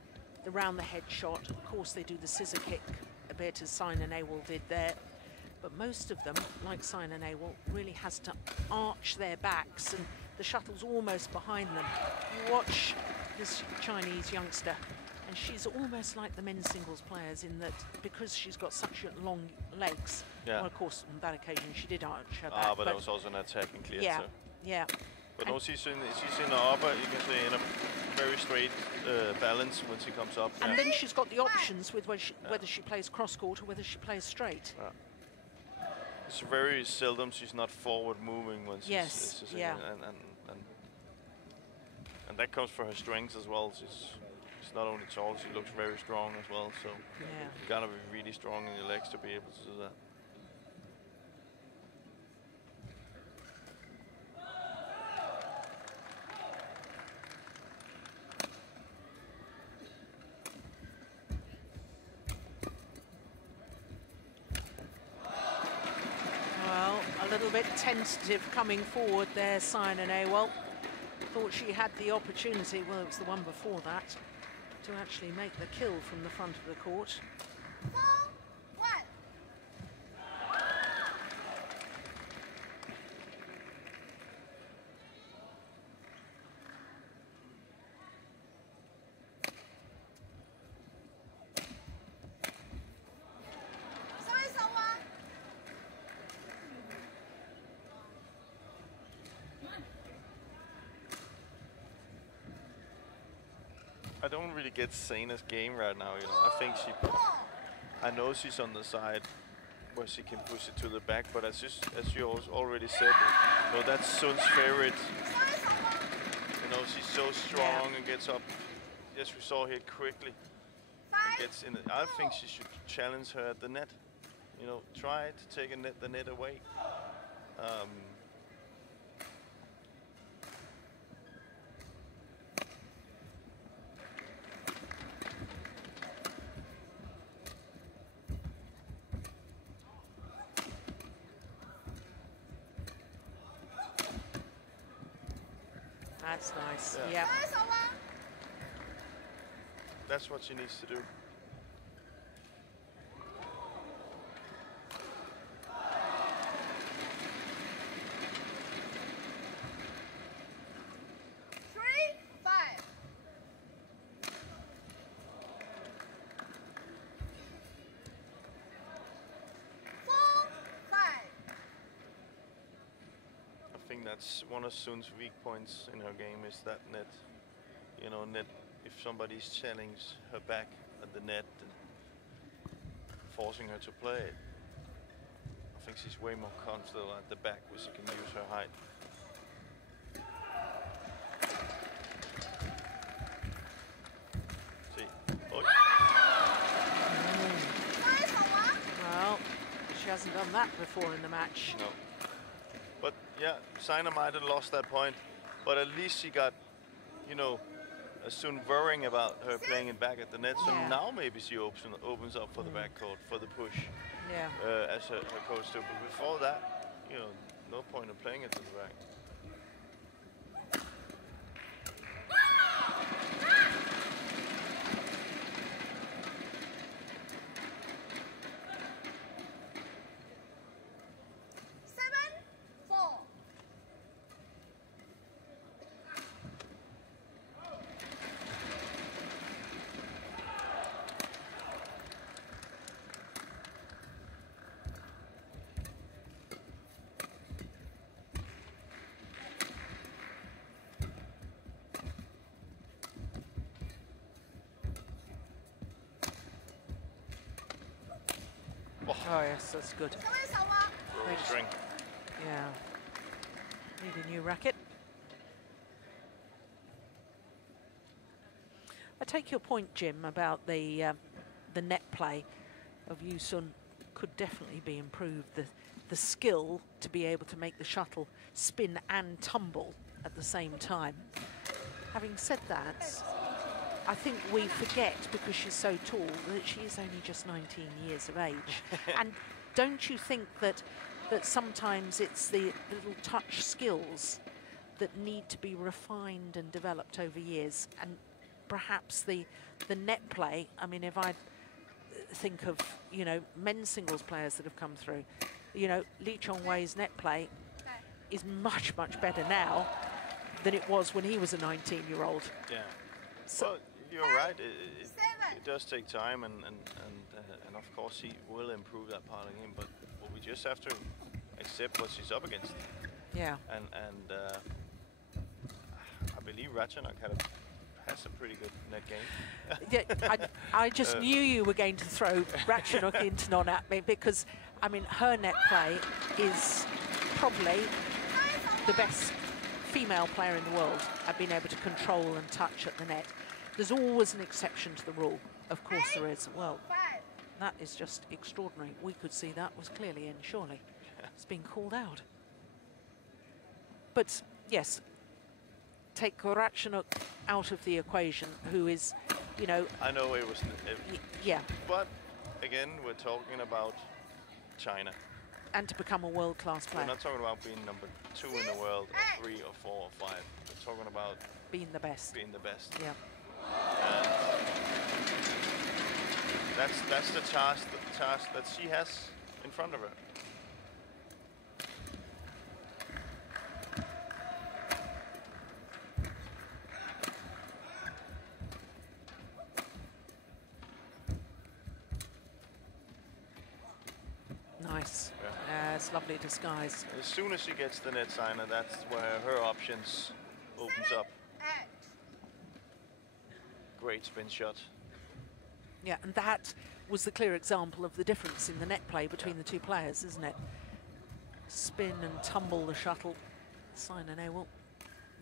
round-the-head shot. Of course, they do the scissor kick a bit, as Saina Nehwal did there. But most of them, like Saina Nehwal, really has to arch their backs, and the shuttle's almost behind them. You watch this Chinese youngster, and she's almost like the men's singles players in that because she's got such long legs. Yeah. Well, of course, on that occasion she did arch her back. But that was also an attacking clear. Yeah, too. yeah. But no, she's in the upper, you can say, in a very straight balance when she comes up. And yeah. then she's got the options with whether she plays cross-court or whether she plays straight. Yeah. It's very seldom she's not forward moving when she's yeah. And that comes from her strengths as well. She's not only tall, she looks very strong as well. So yeah. you gotta be really strong in your legs to be able to do that. Well, a little bit tentative coming forward there, Saina Nehwal. Thought she had the opportunity, well, it was the one before that, to actually make the kill from the front of the court. I don't really get Saina's game right now. You know, I think I know she's on the side where she can push it to the back, but as you already said, you know, that's Sun's favorite. You know, she's so strong and gets up. Yes, we saw here quickly. And gets in. I think she should challenge her at the net. You know, try to take the net away. That's nice. Yeah. That's what she needs to do. That's one of Sun's weak points in her game, is that net. You know, net, if somebody's challenging her back at the net and forcing her to play it, I think she's way more comfortable at the back where she can use her height. See. Oh. Well, she hasn't done that before in the match. No. But yeah, Saina might have lost that point, but at least she got, you know, Sun worrying about her playing it back at the net. So now maybe she opens up for the backcourt, for the push, as her coach did. But before that, you know, no point in playing it to the back. Oh yes, that's good. String. Yeah. Need a new racket. I take your point, Jim, about the net play of Yuan could definitely be improved. The skill to be able to make the shuttle spin and tumble at the same time. Having said that, I think we forget, because she's so tall, that she is only just 19 years of age. And don't you think that sometimes it's the little touch skills that need to be refined and developed over years? And perhaps the net play, I mean, if I think of, you know, men's singles players that have come through, you know, Lee Chong-wei's net play is much, much better now than it was when he was a 19-year-old. Yeah. So, well, you're right. It does take time, and of course he will improve that part of the game. But we just have to accept what she's up against. Yeah. And I believe Ratchanok has a pretty good net game. Yeah, I just knew you were going to throw Ratchanok into non at me, because I mean her net play is probably the best female player in the world at being able to control and touch at the net. There's always an exception to the rule. Of course there is. Well, that is just extraordinary. We could see that was clearly in, surely. It's been called out. But yes, take Ratchanok out of the equation, who is, you know... I know it was... yeah. But, again, we're talking about China. And to become a world-class player. We're not talking about being number 2 in the world, or 3 or 4 or 5. We're talking about... being the best. Being the best. Yeah. And that's the task that she has in front of her. Nice. Yeah. It's lovely disguise. As soon as she gets the net, Saina, that's where her options opens up. Great Great spin shot. Yeah, and that was the clear example of the difference in the net play between the two players, isn't it? Spin and tumble the shuttle. Saina Nehwal,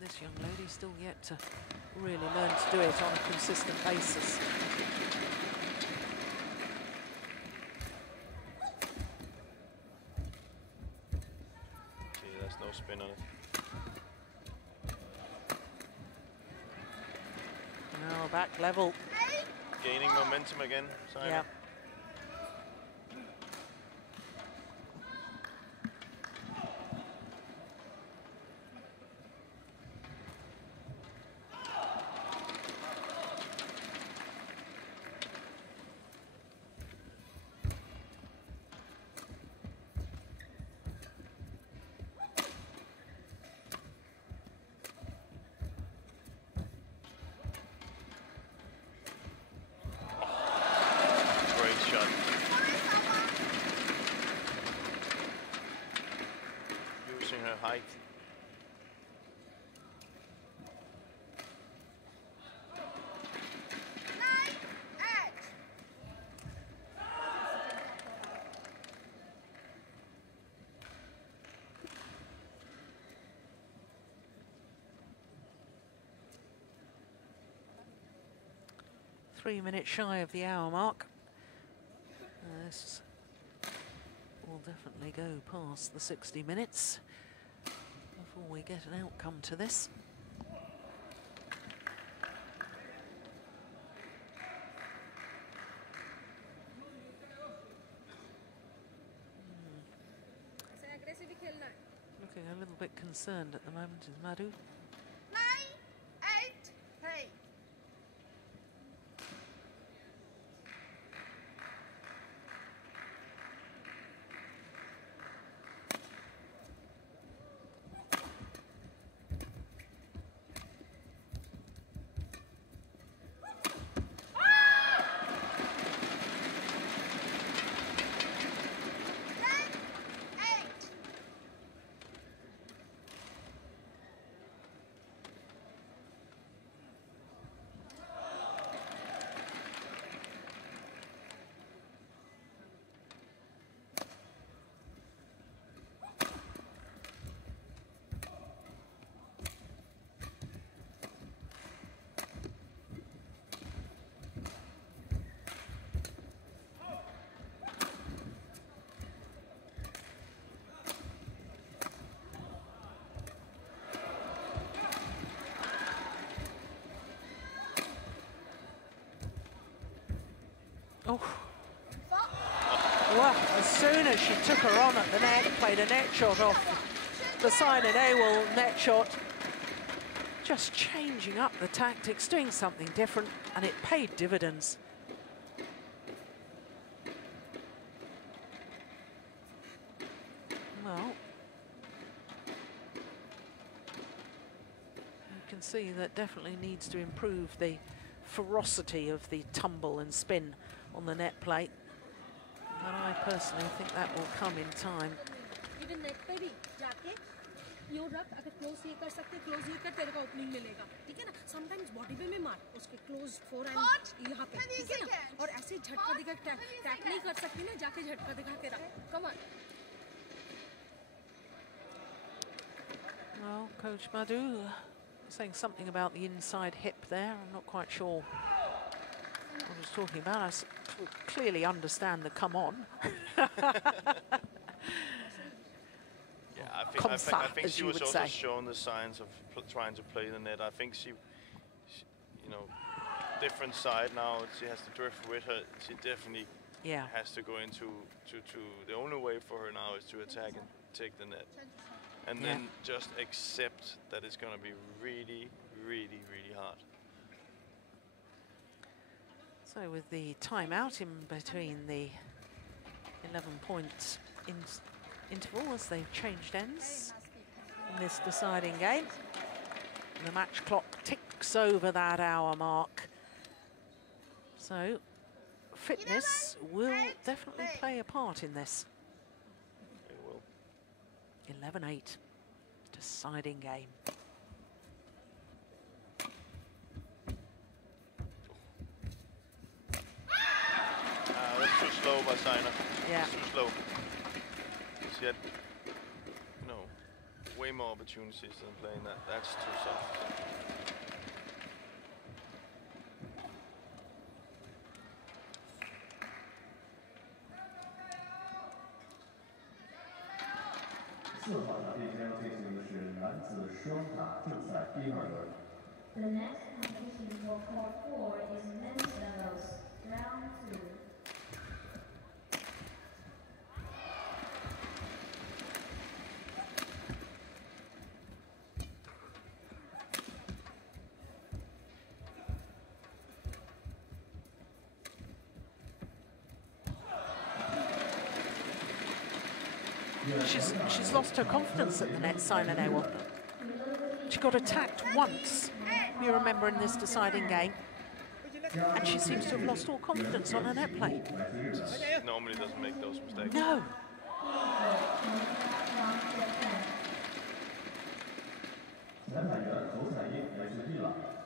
this young lady, still yet to really learn to do it on a consistent basis. See, there's no spin on it. Now back level. Gaining momentum again, Saina. Yeah. Her height. Three minutes shy of the hour mark. This will definitely go past the 60 minutes before we get an outcome to this. Looking a little bit concerned at the moment is Madhu. 9, 8, 3. Oh. Well, as soon as she took her on at the net, played a net shot off the Saina Nehwal net shot, just changing up the tactics, doing something different, and it paid dividends. Well, you can see that definitely needs to improve the ferocity of the tumble and spin on the net play. But I personally think that will come in time. Even net पे भी जाके यो रख अगर close ये कर सकते close ये कर तेरे को opening मिलेगा ठीक है ना sometimes body पे में मार उसके close forehand यहाँ पे ठीक है ना और ऐसे झटका दिखा टैप नहीं कर सकती ना जाके झटका दिखा के रख come on. Well, Coach Madhu saying something about the inside hip there. I'm not quite sure what I was talking about. I clearly understand the come on. Yeah, I think she was also showing the signs of trying to play the net. I think she, you know, different side now. She has to drift with her. She definitely has to go into the only way for her now is to attack and take the net. And then just accept that it's going to be really, really, really hard. So with the timeout in between the 11-point interval as they've changed ends in this deciding game, the match clock ticks over that hour mark. So fitness will definitely play a part in this. 11-8, deciding game. by Saina. Yeah. It's too slow. She had, you know, way more opportunities than playing that. That's too soft. The next competition for court 4 is men's doubles, round 2. She's lost her confidence at the net, Saina Nehwal. She got attacked once, you remember, in this deciding game, and she seems to have lost all confidence on her net play. Normally doesn't make those mistakes. No.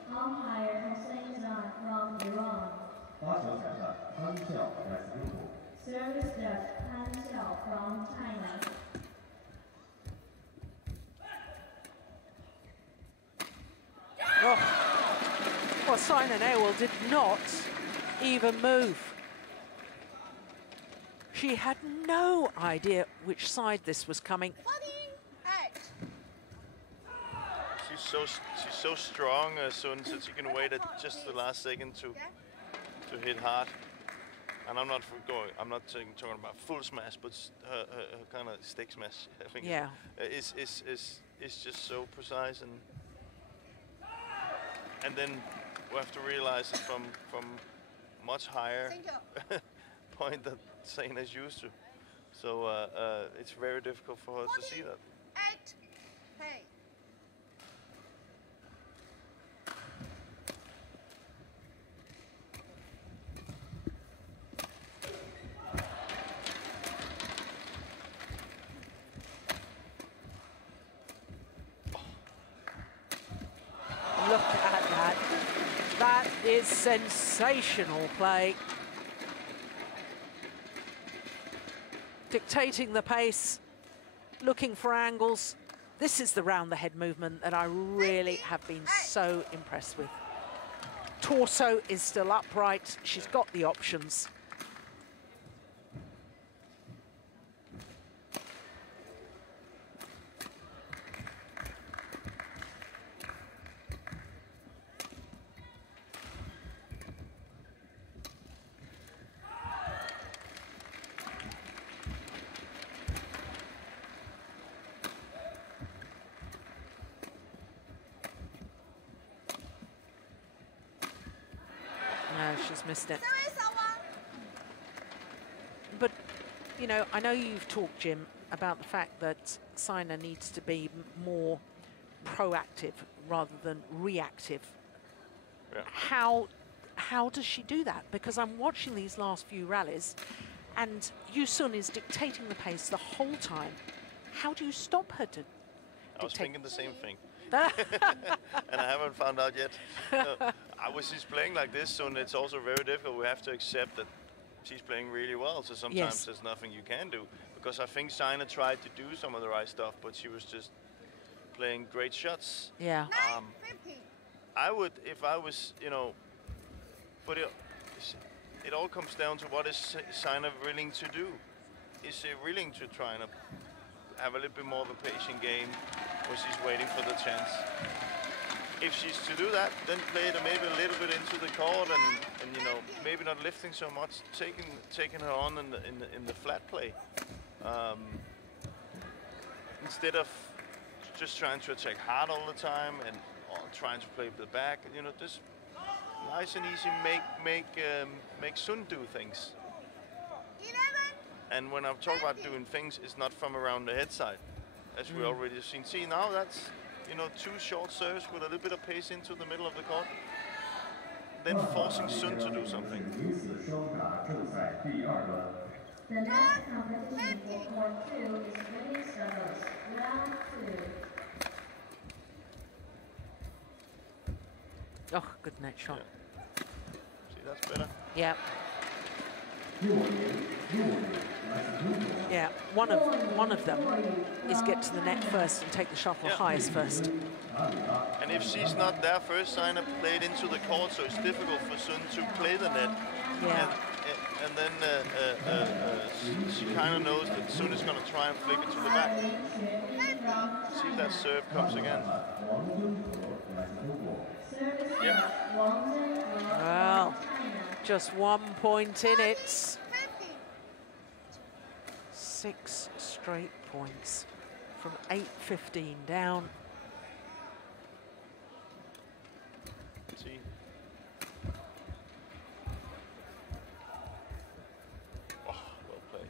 Umpire Hussein from Iran. Service judge Han Xiao from China. Oh. Well, Saina Nehwal did not even move. She had no idea which side this was coming. She's so strong, Sun, so she can wait at just the last second to hit hard. And I'm not talking about full smash, but her kind of stick smash. I think is just so precise, and then we have to realize it's from much higher point that Saina's used to. So it's very difficult for her to see that. Look at that. That is sensational play. Dictating the pace, looking for angles. This is the round the head movement that I really have been so impressed with. Torso is still upright. She's got the options. No, she's missed it. But, you know, I know you've talked, Jim, about the fact that Saina needs to be more proactive rather than reactive. Yeah. How does she do that? Because I'm watching these last few rallies and Yusun is dictating the pace the whole time. How do you stop her to I was thinking the same thing. And I haven't found out yet. She's playing like this, so it's also very difficult. We have to accept that she's playing really well, so sometimes there's nothing you can do. Because I think Saina tried to do some of the right stuff, but she was just playing great shots. Yeah. I would, if I was, you know, but it all comes down to what is Saina willing to do. Is she willing to try and have a little bit more of a patient game, or she's waiting for the chance? If she's to do that, then play it maybe a little bit into the court and you know, maybe not lifting so much, taking her on in the flat play, instead of just trying to attack hard all the time and trying to play with the back. You know, just nice and easy make Sun do things. And when I'm talking about doing things, it's not from around the head side, as we already have seen. See, now that's, you know, two short serves with a little bit of pace into the middle of the court, then forcing Sun to do something. The next competition for court 2 is women's doubles, round 2. Oh, good net shot. Yeah. See, that's better. Yeah. Yeah, one of them is get to the net first and take the shuttle highest first. And if she's not there first, Saina played into the court, so it's difficult for Sun to play the net. Yeah. And then she kind of knows that Sun is going to try and flick it to the back. See if that serve comes again. Yep. Well, just 1 point in it. 6 straight points from 8-15 down. See. Oh, well played.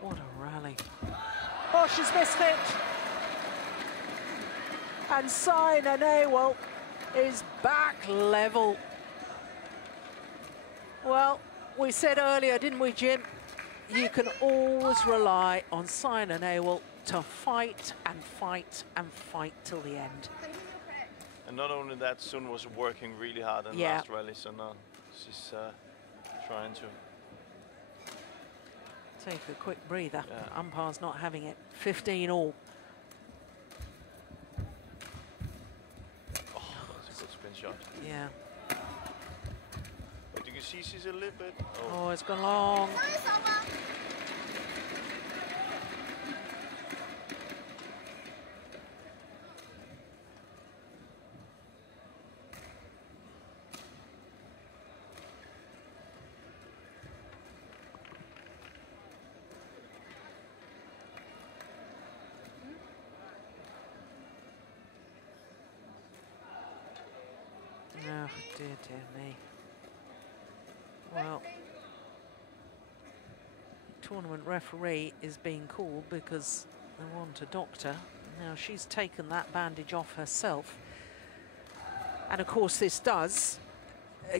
What a rally. Oh, she's missed it. And Saina Nehwal is back level. Well, we said earlier, didn't we, Jim? You can always rely on Saina Nehwal to fight and fight and fight till the end. And not only that, Sun was working really hard in the last rally, so now she's trying to take a quick breather. Yeah. Umpire's not having it. 15 all. Oh, that's a good spin shot. Yeah. But you can see she's a little bit. Oh, it's gone long. Oh, dear me. Well, tournament referee is being called because they want a doctor. Now, she's taken that bandage off herself. And, of course, this does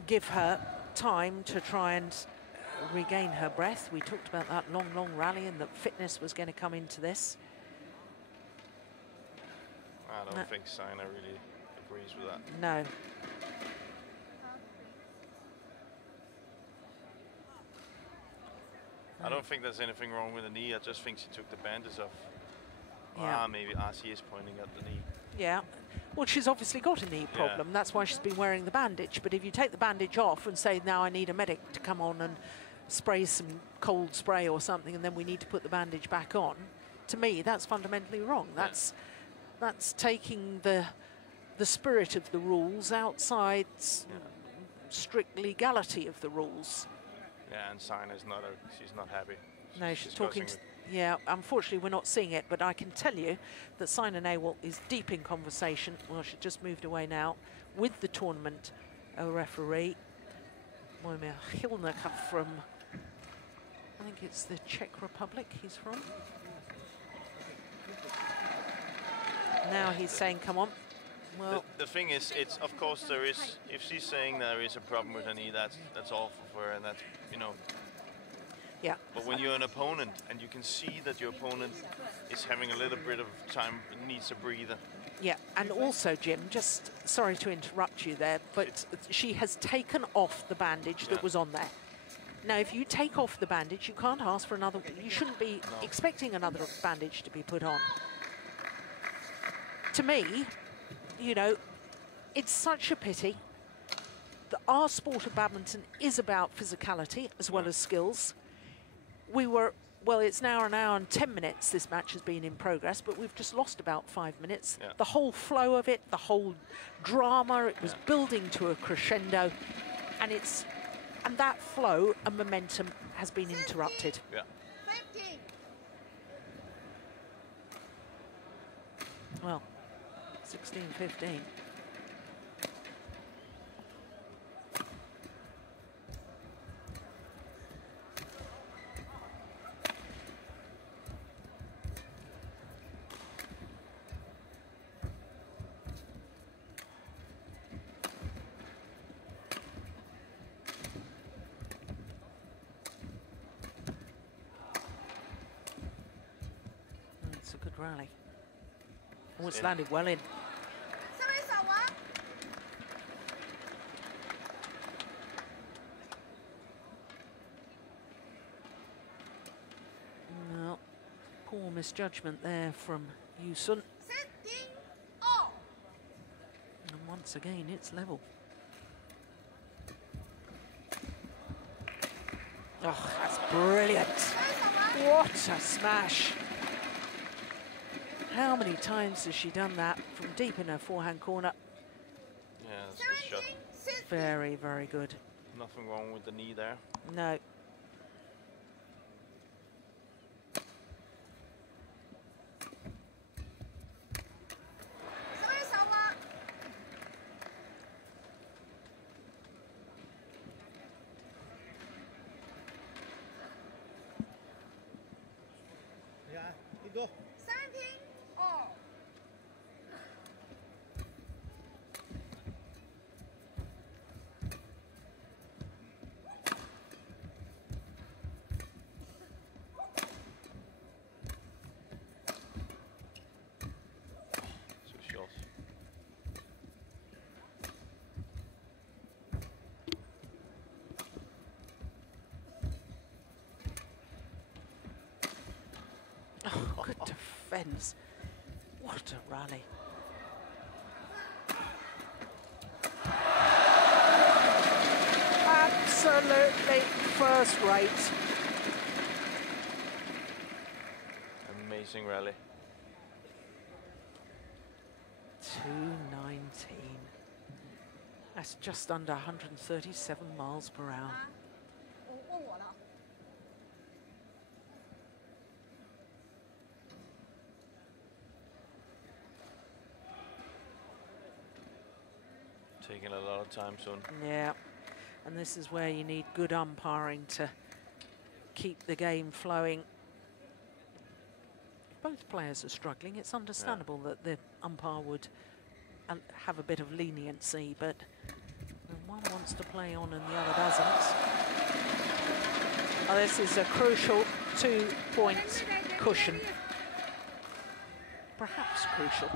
give her time to try and regain her breath. We talked about that long, long rally and that fitness was going to come into this. I don't think Saina really agrees with that. No. I don't think there's anything wrong with the knee. I just think she took the bandage off. Yeah. Maybe she is pointing at the knee. Yeah. Well, she's obviously got a knee problem. That's why she's been wearing the bandage. But if you take the bandage off and say, now I need a medic to come on and spray some cold spray or something, and then we need to put the bandage back on, to me, that's fundamentally wrong. That's taking the spirit of the rules outside strict legality of the rules. Yeah, and Saina's she's not happy. No, she's talking. Yeah, unfortunately, we're not seeing it, but I can tell you that Saina Nehwal is deep in conversation. Well, she just moved away now with the tournament referee, Wojciech Hilnaka from, I think it's the Czech Republic he's from. Now he's saying, come on. Well, the thing is, it's of course there is. If she's saying there is a problem with her knee, that's awful for her, and that's, you know. Yeah. But when you're an opponent and you can see that your opponent is having a little bit of time, needs a breather. Yeah, and also, Jim, just sorry to interrupt you there, but she has taken off the bandage that was on there. Now, if you take off the bandage, you can't ask for another. You shouldn't be expecting another bandage to be put on. To me, you know, it's such a pity that our sport of badminton is about physicality as well as skills. Well, it's now an hour and 10 minutes this match has been in progress, but we've just lost about 5 minutes. Yeah. The whole flow of it, the whole drama, it was building to a crescendo, and that flow and momentum has been interrupted. Yeah. Well, 16-15. rally. Oh, it's landed well in. No, poor misjudgment there from Yuan. And once again, it's level. Oh, that's brilliant. What a smash. How many times has she done that from deep in her forehand corner? Yeah, that's a good shot. Very, very good. Nothing wrong with the knee there. No. Go. 2 shots. Oh, good defense. What a rally. Absolutely first rate. Amazing rally. 219. That's just under 137 miles per hour. Taking a lot of time soon. Yeah, and this is where you need good umpiring to keep the game flowing. If both players are struggling, it's understandable that the umpire would have a bit of leniency, but when one wants to play on and the other doesn't. Oh, this is a crucial 2-point cushion. Perhaps crucial.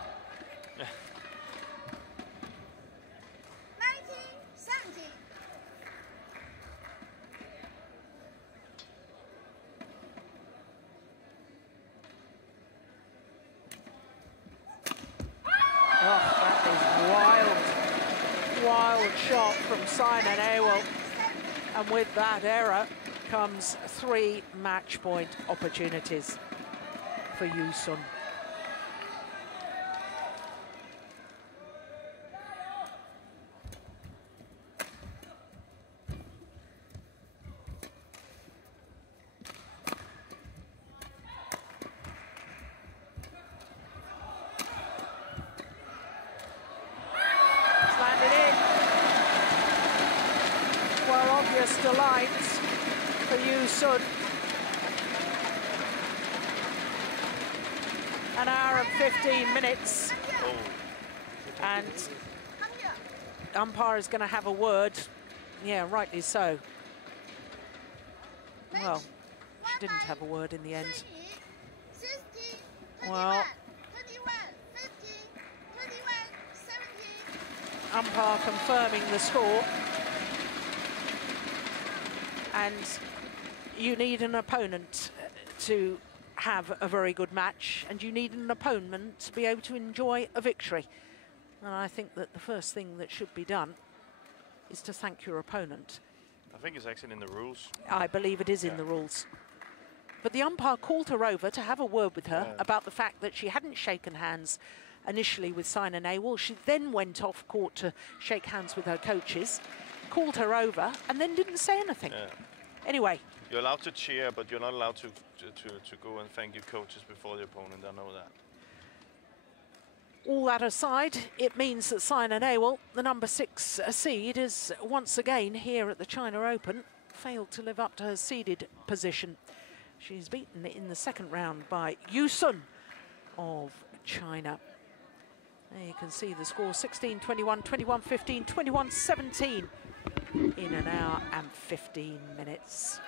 Shot from Saina Nehwal, and with that error comes 3 match point opportunities for Yuan. Delight for Yuan. An hour and 15 minutes. Oh. And umpire is going to have a word. Yeah, rightly so. Well, she didn't have a word in the end. Well, umpire confirming the score. And you need an opponent to have a very good match, and you need an opponent to be able to enjoy a victory. And I think that the first thing that should be done is to thank your opponent. I think it's actually in the rules. I believe it is in the rules. But the umpire called her over to have a word with her about the fact that she hadn't shaken hands initially with Saina Nehwal. She then went off court to shake hands with her coaches, called her over, and then didn't say anything. Anyway. You're allowed to cheer, but you're not allowed to go and thank your coaches before the opponent. I know that. All that aside, it means that Saina Nehwal, the number 6 seed, is once again here at the China Open, failed to live up to her seeded position. She's beaten in the second round by Yuan of China. There you can see the score, 16-21, 21-15, 21-17 in an hour and 15 minutes.